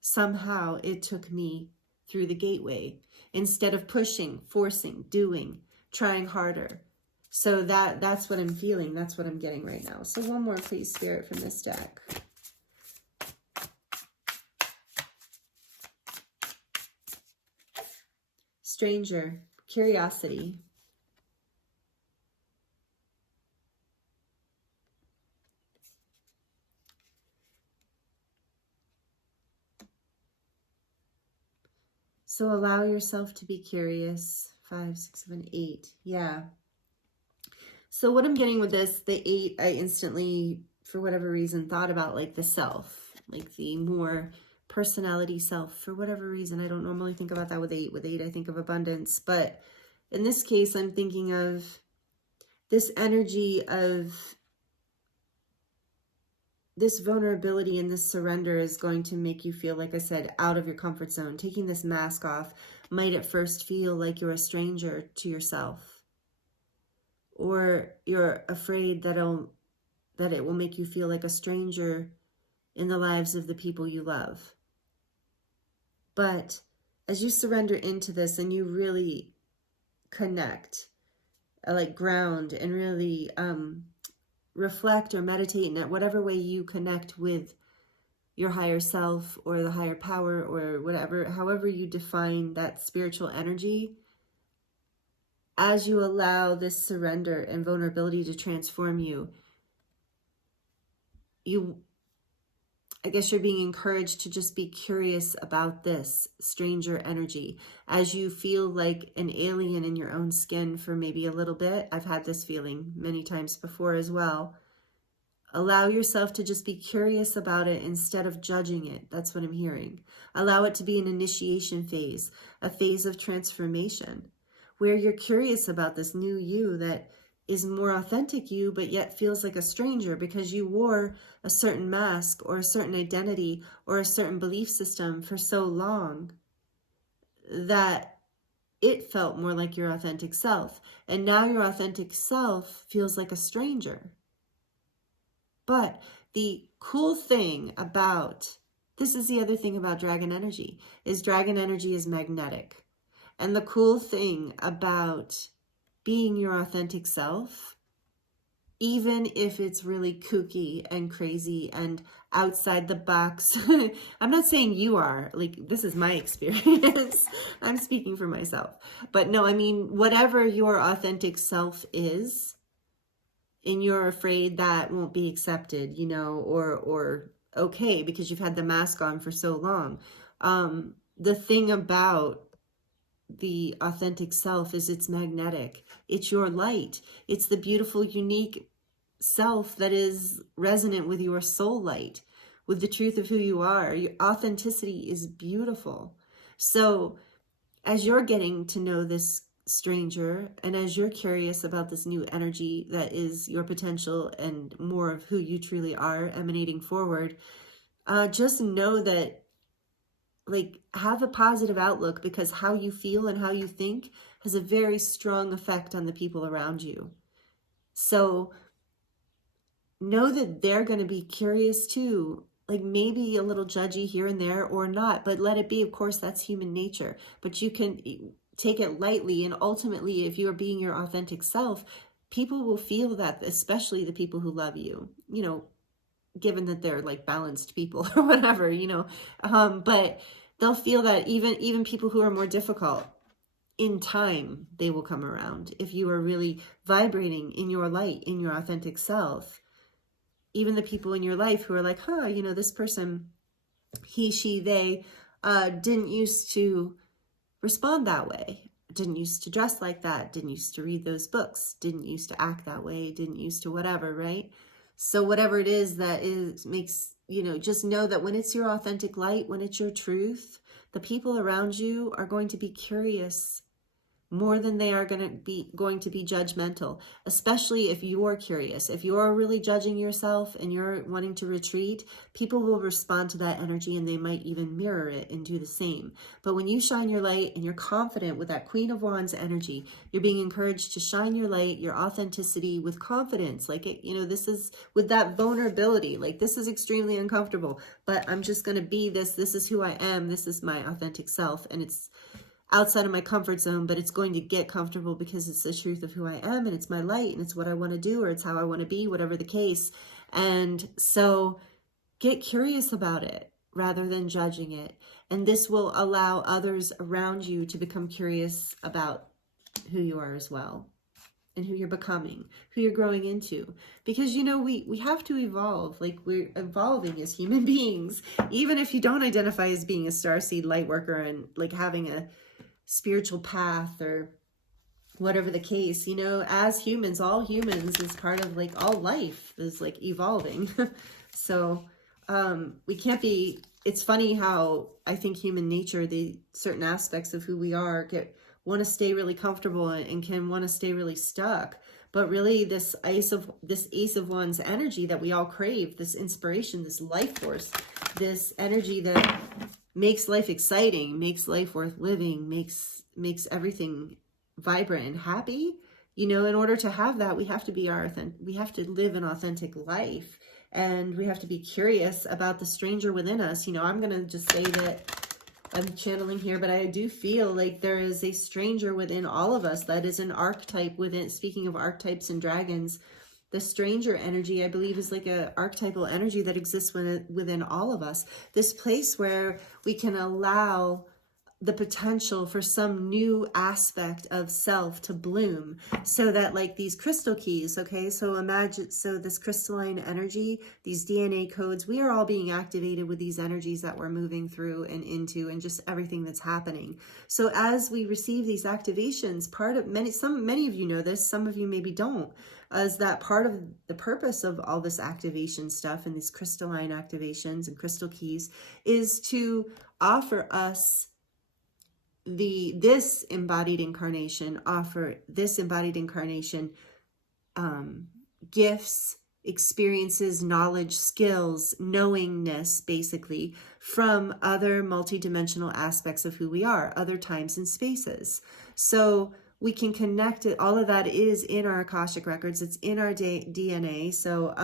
Somehow it took me through the gateway instead of pushing, forcing, doing, trying harder. So that's what I'm feeling. That's what I'm getting right now. So one more, please, Spirit, from this deck. Stranger, curiosity. So allow yourself to be curious. 5, 6, 7, 8. Yeah. So what I'm getting with this, the 8, I instantly, for whatever reason, thought about like the self, like the more personality self. For whatever reason, I don't normally think about that with 8. With 8, I think of abundance. But in this case, I'm thinking of this energy of this vulnerability and this surrender is going to make you feel, like I said, out of your comfort zone. Taking this mask off might at first feel like you're a stranger to yourself, or you're afraid that it will make you feel like a stranger in the lives of the people you love. But as you surrender into this and you really connect, like ground, and really reflect or meditate in whatever way you connect with your higher self or the higher power or whatever, however you define that spiritual energy, as you allow this surrender and vulnerability to transform you, I guess you're being encouraged to just be curious about this stranger energy. As you feel like an alien in your own skin for maybe a little bit, I've had this feeling many times before as well. Allow yourself to just be curious about it instead of judging it. That's what I'm hearing. Allow it to be an initiation phase, a phase of transformation, where you're curious about this new you that is more authentic you, but yet feels like a stranger because you wore a certain mask or a certain identity or a certain belief system for so long that it felt more like your authentic self. And now your authentic self feels like a stranger. But the cool thing about, this is the other thing about dragon energy, is dragon energy is magnetic. And the cool thing about being your authentic self, even if it's really kooky and crazy and outside the box, I'm not saying you are, like, this is my experience. I'm speaking for myself. But no, I mean, whatever your authentic self is, and you're afraid that won't be accepted, you know, or okay, because you've had the mask on for so long. The thing about the authentic self is it's magnetic. It's your light. It's the beautiful, unique self that is resonant with your soul light, with the truth of who you are. Your authenticity is beautiful. So as you're getting to know this stranger, and as you're curious about this new energy that is your potential and more of who you truly are emanating forward, just know that, like, have a positive outlook, because how you feel and how you think has a very strong effect on the people around you. So know that they're going to be curious too, like maybe a little judgy here and there or not, but let it be. Of course, that's human nature, but you can take it lightly. And ultimately, if you are being your authentic self, people will feel that, especially the people who love you, you know, given that they're like balanced people or whatever, you know, but they'll feel that even people who are more difficult, in time, they will come around. If you are really vibrating in your light, in your authentic self, even the people in your life who are like, you know, this person, he, she, they, didn't used to respond that way. Didn't used to dress like that, didn't used to read those books, didn't used to act that way, didn't used to whatever, right? So whatever it is that makes, just know that when it's your authentic light, when it's your truth, the people around you are going to be curious more than they are going to be judgmental, especially if you're curious. If you're really judging yourself and you're wanting to retreat, people will respond to that energy, and they might even mirror it and do the same. But when you shine your light and you're confident with that Queen of Wands energy, you're being encouraged to shine your light, your authenticity with confidence. Like, this is with that vulnerability. Like, this is extremely uncomfortable, but I'm just going to be this. This is who I am. This is my authentic self. And it's outside of my comfort zone, but it's going to get comfortable because it's the truth of who I am, and it's my light, and it's what I want to do, or it's how I want to be, whatever the case. And so get curious about it rather than judging it. And this will allow others around you to become curious about who you are as well, and who you're becoming, who you're growing into. Because, we have to evolve. Like, we're evolving as human beings. Even if you don't identify as being a starseed light worker and like having a spiritual path or whatever the case, as humans, all humans is part of like all life is like evolving. So we can't be, it's funny how I think human nature, the certain aspects of who we are want to stay really comfortable and can want to stay really stuck. But really this Ace of Wands energy that we all crave, this inspiration, this life force, this energy that makes life exciting, makes life worth living, makes everything vibrant and happy. In order to have that, we have to be we have to live an authentic life, and we have to be curious about the stranger within us. I'm going to just say that I'm channeling here, but I do feel like there is a stranger within all of us that is an archetype within. Speaking of archetypes and dragons, the stranger energy, I believe, is like an archetypal energy that exists within all of us. This place where we can allow the potential for some new aspect of self to bloom, so that like these crystal keys, okay, so imagine, so this crystalline energy, these DNA codes, we are all being activated with these energies that we're moving through and into, and just everything that's happening. So as we receive these activations, many of you know this, some of you maybe don't, as that part of the purpose of all this activation stuff and these crystalline activations and crystal keys is to offer us this embodied incarnation, gifts, experiences, knowledge, skills, knowingness, basically, from other multidimensional aspects of who we are, other times and spaces. So we can connect it. All of that is in our Akashic records. It's in our DNA. So,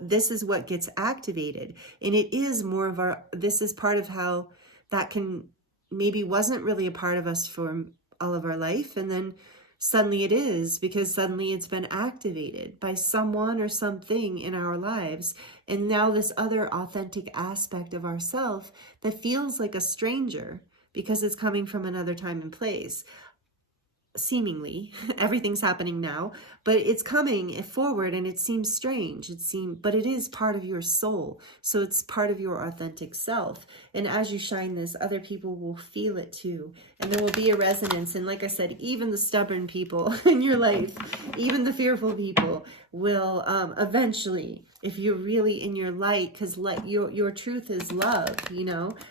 this is what gets activated. And it is more of this is part of how that can maybe wasn't really a part of us for all of our life, and then suddenly it is, because suddenly it's been activated by someone or something in our lives, and now this other authentic aspect of ourself that feels like a stranger because it's coming from another time and place. Seemingly everything's happening now, but it's coming forward, and it seems strange. But it is part of your soul. So it's part of your authentic self. And as you shine this, other people will feel it too. And there will be a resonance. And like I said, even the stubborn people in your life, even the fearful people will eventually, if you're really in your light, because your truth is love,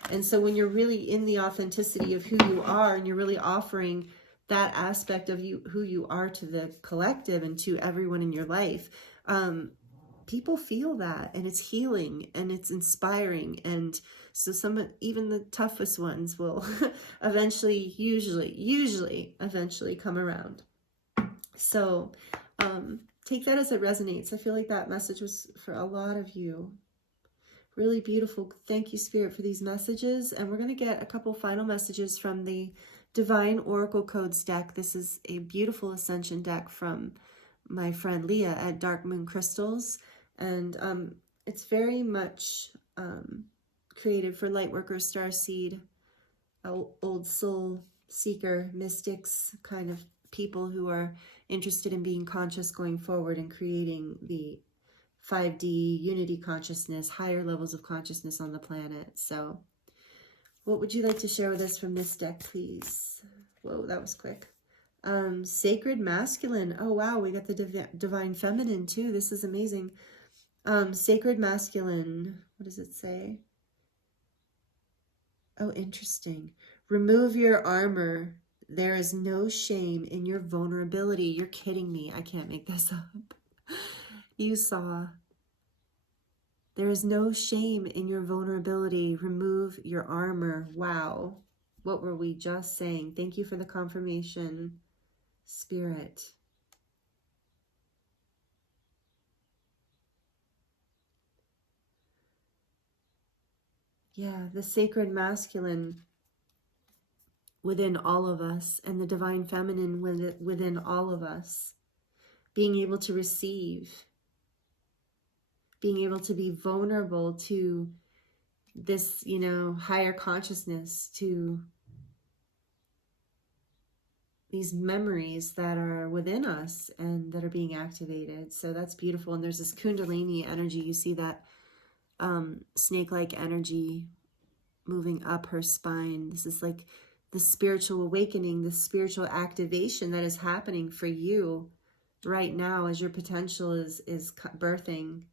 And so when you're really in the authenticity of who you are, and you're really offering that aspect of you, who you are, to the collective and to everyone in your life, people feel that, and it's healing and it's inspiring. And so even the toughest ones will eventually, usually eventually come around. So take that as it resonates. I feel like that message was for a lot of you. Really beautiful. Thank you, Spirit, for these messages. And we're going to get a couple final messages from the Divine Oracle Codes deck. This is a beautiful Ascension deck from my friend Leah at Dark Moon Crystals. And it's very much created for Lightworker, Starseed, old soul seeker, mystics, kind of people who are interested in being conscious going forward and creating the 5D unity consciousness, higher levels of consciousness on the planet. So What would you like to share with us from this deck, please? Whoa, that was quick. Sacred Masculine. Oh, wow, we got the Divine Feminine, too. This is amazing. Sacred Masculine. What does it say? Oh, interesting. Remove your armor. There is no shame in your vulnerability. You're kidding me. I can't make this up. You saw. There is no shame in your vulnerability. Remove your armor. Wow. What were we just saying? Thank you for the confirmation, Spirit. Yeah, the sacred masculine within all of us and the divine feminine within all of us. Being able to receive, being able to be vulnerable to this, you know, higher consciousness, to these memories that are within us and that are being activated. So that's beautiful. And there's this Kundalini energy. You see that snake-like energy moving up her spine. This is like the spiritual awakening, the spiritual activation that is happening for you right now as your potential is birthing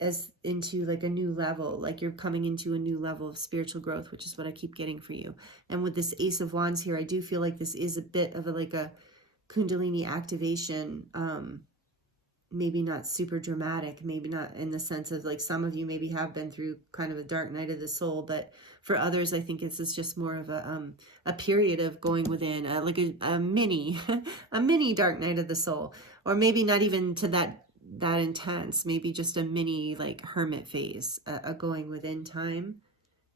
as into like a new level, like you're coming into a new level of spiritual growth, which is what I keep getting for you. And with this Ace of Wands here, I do feel like this is a bit of like a Kundalini activation. Maybe not super dramatic, maybe not in the sense of like some of you maybe have been through kind of a dark night of the soul, but for others, I think it's just more of a period of going within, like a mini, a mini dark night of the soul, or maybe not even to that intense, maybe just a mini like hermit phase, a going within time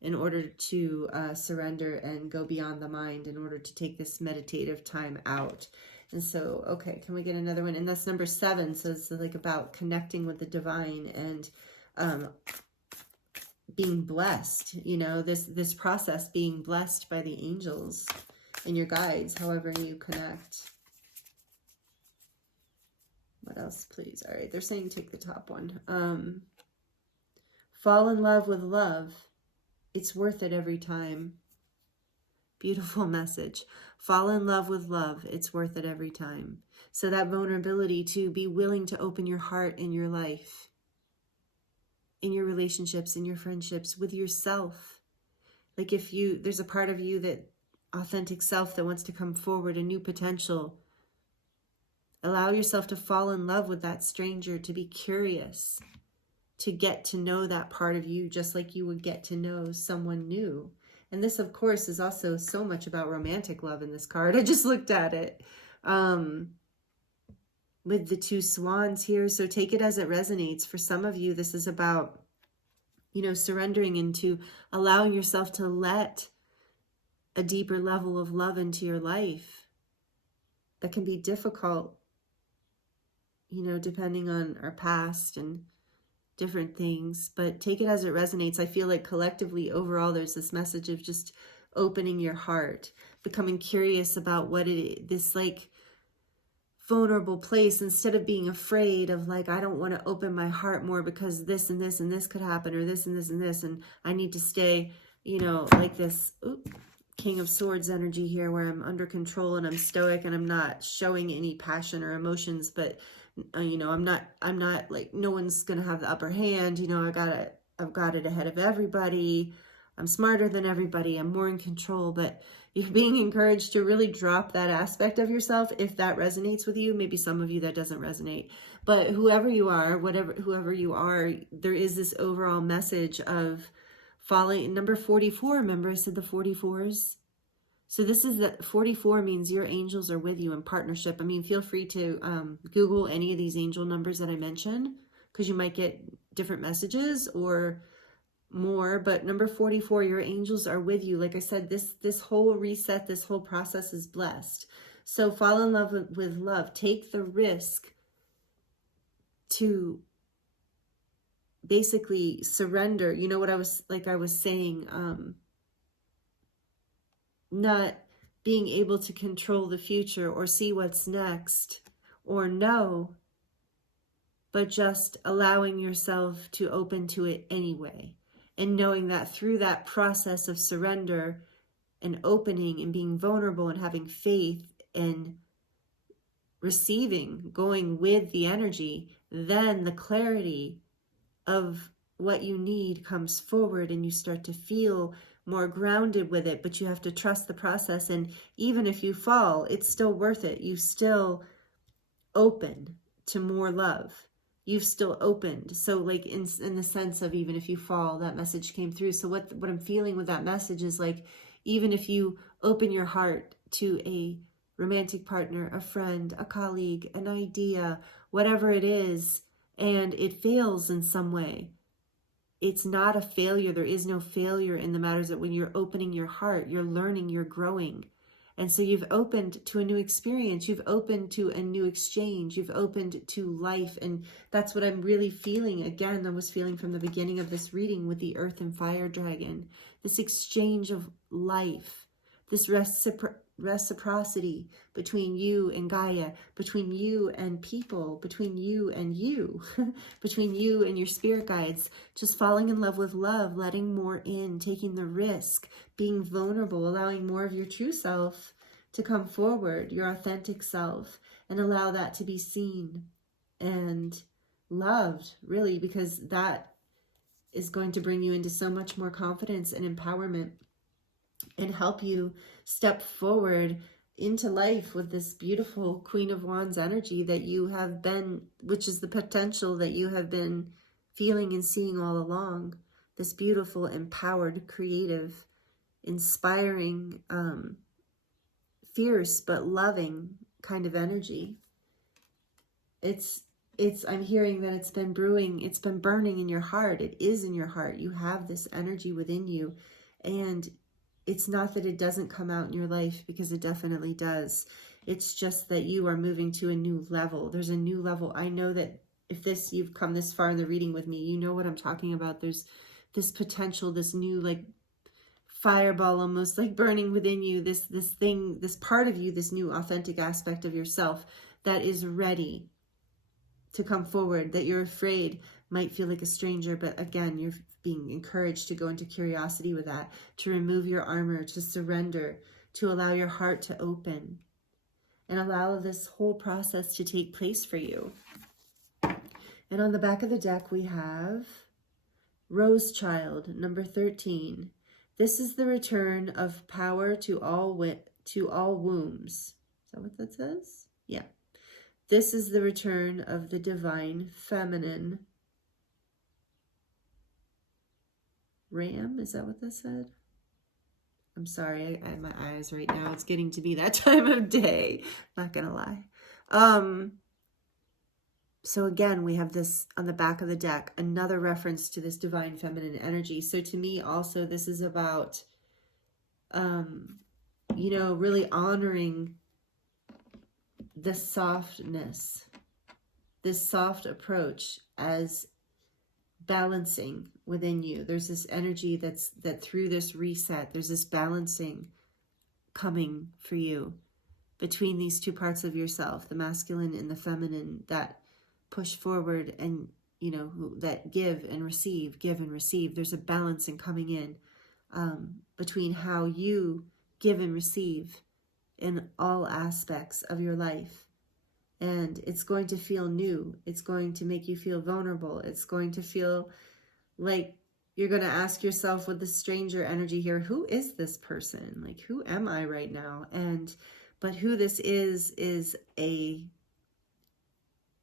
in order to surrender and go beyond the mind, in order to take this meditative time out. And so, okay, can we get another one? And that's number 7. So it's like about connecting with the divine and being blessed, you know, this process, being blessed by the angels and your guides, however you connect. What else, please? All right, they're saying take the top one. Fall in love with love. It's worth it every time. Beautiful message. Fall in love with love. It's worth it every time. So that vulnerability to be willing to open your heart in your life, in your relationships, in your friendships, with yourself. Like if there's a part of you, that authentic self that wants to come forward, a new potential. Allow yourself to fall in love with that stranger, to be curious, to get to know that part of you just like you would get to know someone new. And this, of course, is also so much about romantic love in this card. I just looked at it with the 2 swans here. So take it as it resonates. For some of you, this is about, you know, surrendering into allowing yourself to let a deeper level of love into your life. That can be difficult, you know, depending on our past and different things, but take it as it resonates. I feel like collectively overall there's this message of just opening your heart, becoming curious about what it is, this like vulnerable place, instead of being afraid of like, I don't want to open my heart more because this and this and this could happen, or this and this and this, and I need to stay, you know, like this King of Swords energy here, where I'm under control and I'm stoic and I'm not showing any passion or emotions, but you know, I'm not like, no one's gonna have the upper hand, you know, I've got it ahead of everybody, I'm smarter than everybody, I'm more in control. But you're being encouraged to really drop that aspect of yourself if that resonates with you. Maybe some of you that doesn't resonate, but whoever you are, whoever you are, there is this overall message of falling. Number 44, remember I said the 44s? So this is that 44 means your angels are with you in partnership. I mean, feel free to Google any of these angel numbers that I mentioned, because you might get different messages or more. But number 44, your angels are with you. Like I said, this whole reset, this whole process is blessed. So fall in love with love. Take the risk to basically surrender. You know what I was saying, not being able to control the future or see what's next or know, but just allowing yourself to open to it anyway. and knowing that through that process of surrender and opening and being vulnerable and having faith and receiving, going with the energy, then the clarity of what you need comes forward and you start to feel more grounded with it. But you have to trust the process. And even if you fall, it's still worth it. You still open to more love. You've still opened. So like in the sense of, even if you fall, that message came through. So what I'm feeling with that message is like, even if you open your heart to a romantic partner, a friend, a colleague, an idea, whatever it is, and it fails in some way, it's not a failure. There is no failure in the matters that when you're opening your heart, you're learning, you're growing. And so you've opened to a new experience. You've opened to a new exchange. You've opened to life. And that's what I'm really feeling. Again, I was feeling from the beginning of this reading with the Earth and Fire Dragon, this exchange of life, this reciprocity between you and Gaia, between you and people, between you and you, between you and your spirit guides, just falling in love with love, letting more in, taking the risk, being vulnerable, allowing more of your true self to come forward, your authentic self, and allow that to be seen and loved, really, because that is going to bring you into so much more confidence and empowerment and help you step forward into life with this beautiful Queen of Wands energy that you have been, which is the potential that you have been feeling and seeing all along. This beautiful, empowered, creative, inspiring, fierce but loving kind of energy. I'm hearing that it's been brewing, it's been burning in your heart. It is in your heart. You have this energy within you, and it's not that it doesn't come out in your life, because it definitely does. It's just that you are moving to a new level. There's a new level. I know that if you've come this far in the reading with me, you know what I'm talking about. There's this potential, this new like fireball almost like burning within you, this thing, this part of you, this new authentic aspect of yourself that is ready to come forward, that you're afraid might feel like a stranger, but again, you're being encouraged to go into curiosity with that, to remove your armor, to surrender, to allow your heart to open, and allow this whole process to take place for you. And on the back of the deck, we have Rose Child, number 13. This is the return of power to all wombs. Is that what that says? Yeah. This is the return of the divine feminine. Ram, is that what that said? I'm sorry, I have my eyes right now. It's getting to be that time of day. Not gonna lie. So again, we have this on the back of the deck, another reference to this divine feminine energy. So to me also, this is about, you know, really honoring the softness, this soft approach as balancing within you. There's this energy that through this reset, there's this balancing coming for you between these two parts of yourself, the masculine and the feminine, that push forward and, you know, that give and receive. There's a balancing coming in between how you give and receive in all aspects of your life. And it's going to feel new. It's going to make you feel vulnerable. It's going to feel like you're going to ask yourself with the stranger energy here, who is this person? Like, who am I right now? But who this is a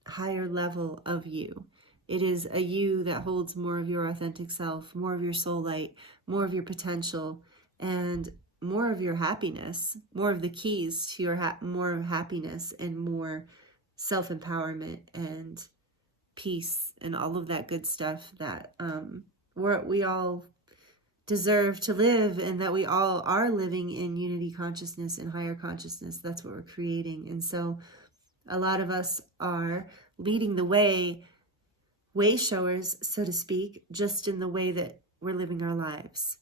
higher level of you. It is a you that holds more of your authentic self, more of your soul light, more of your potential, and more of your happiness, more of the keys to your more happiness and more self-empowerment and peace and all of that good stuff that we all deserve to live, and that we all are living in unity consciousness and higher consciousness. That's what we're creating. And so a lot of us are leading the way showers, so to speak, just in the way that we're living our lives.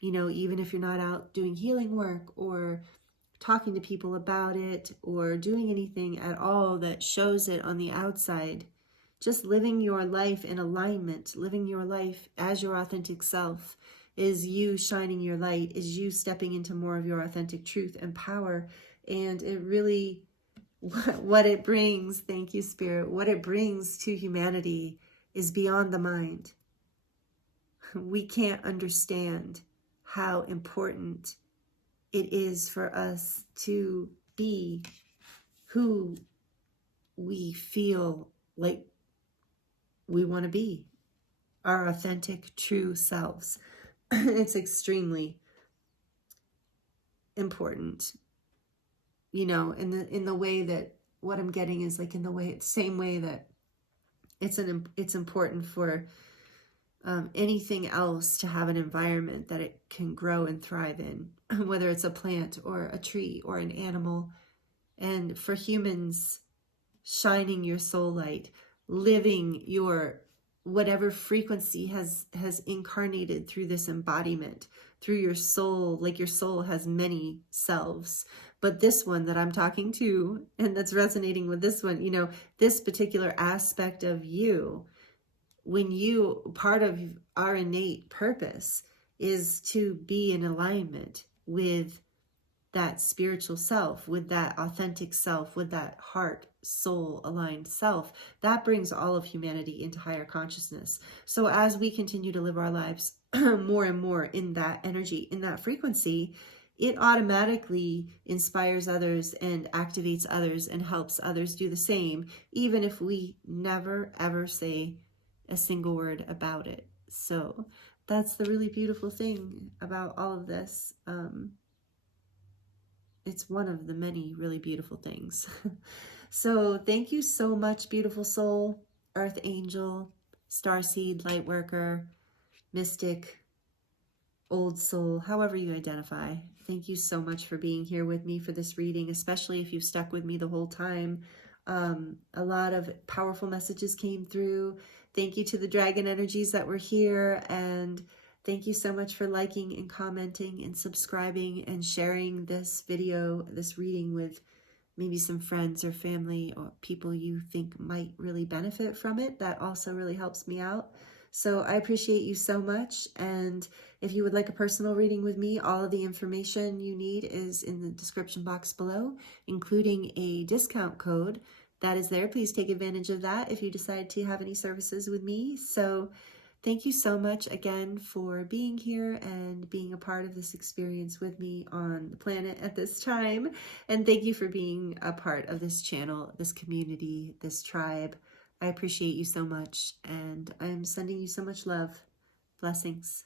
You know, even if you're not out doing healing work or talking to people about it or doing anything at all that shows it on the outside, just living your life in alignment, living your life as your authentic self, is you shining your light, is you stepping into more of your authentic truth and power. And it really, what it brings, thank you, Spirit, what it brings to humanity is beyond the mind. We can't understand how important it is for us to be who we feel like we want to be, our authentic, true selves. It's extremely important, you know, in the way that what I'm getting is like in the way, same way that it's important for anything else to have an environment that it can grow and thrive in, whether it's a plant or a tree or an animal. And for humans, shining your soul light, living your whatever frequency has incarnated through this embodiment, through your soul, like your soul has many selves, but this one that I'm talking to and that's resonating with this one, you know, this particular aspect of you, when you, part of our innate purpose is to be in alignment with that spiritual self, with that authentic self, with that heart, soul aligned self, that brings all of humanity into higher consciousness. So as we continue to live our lives more and more in that energy, in that frequency, it automatically inspires others and activates others and helps others do the same, even if we never ever say a single word about it. So that's the really beautiful thing about all of this. It's one of the many really beautiful things. So thank you so much, beautiful soul, earth angel, starseed, lightworker, mystic, old soul, however you identify. Thank you so much for being here with me for this reading, especially if you've stuck with me the whole time. A lot of powerful messages came through. Thank you to the dragon energies that were here, and thank you so much for liking and commenting and subscribing and sharing this video, this reading, with maybe some friends or family or people you think might really benefit from it. That also really helps me out. So I appreciate you so much. And if you would like a personal reading with me, all of the information you need is in the description box below, including a discount code that is there. Please take advantage of that if you decide to have any services with me. So thank you so much again for being here and being a part of this experience with me on the planet at this time. And thank you for being a part of this channel, this community, this tribe. I appreciate you so much, and I'm sending you so much love. Blessings.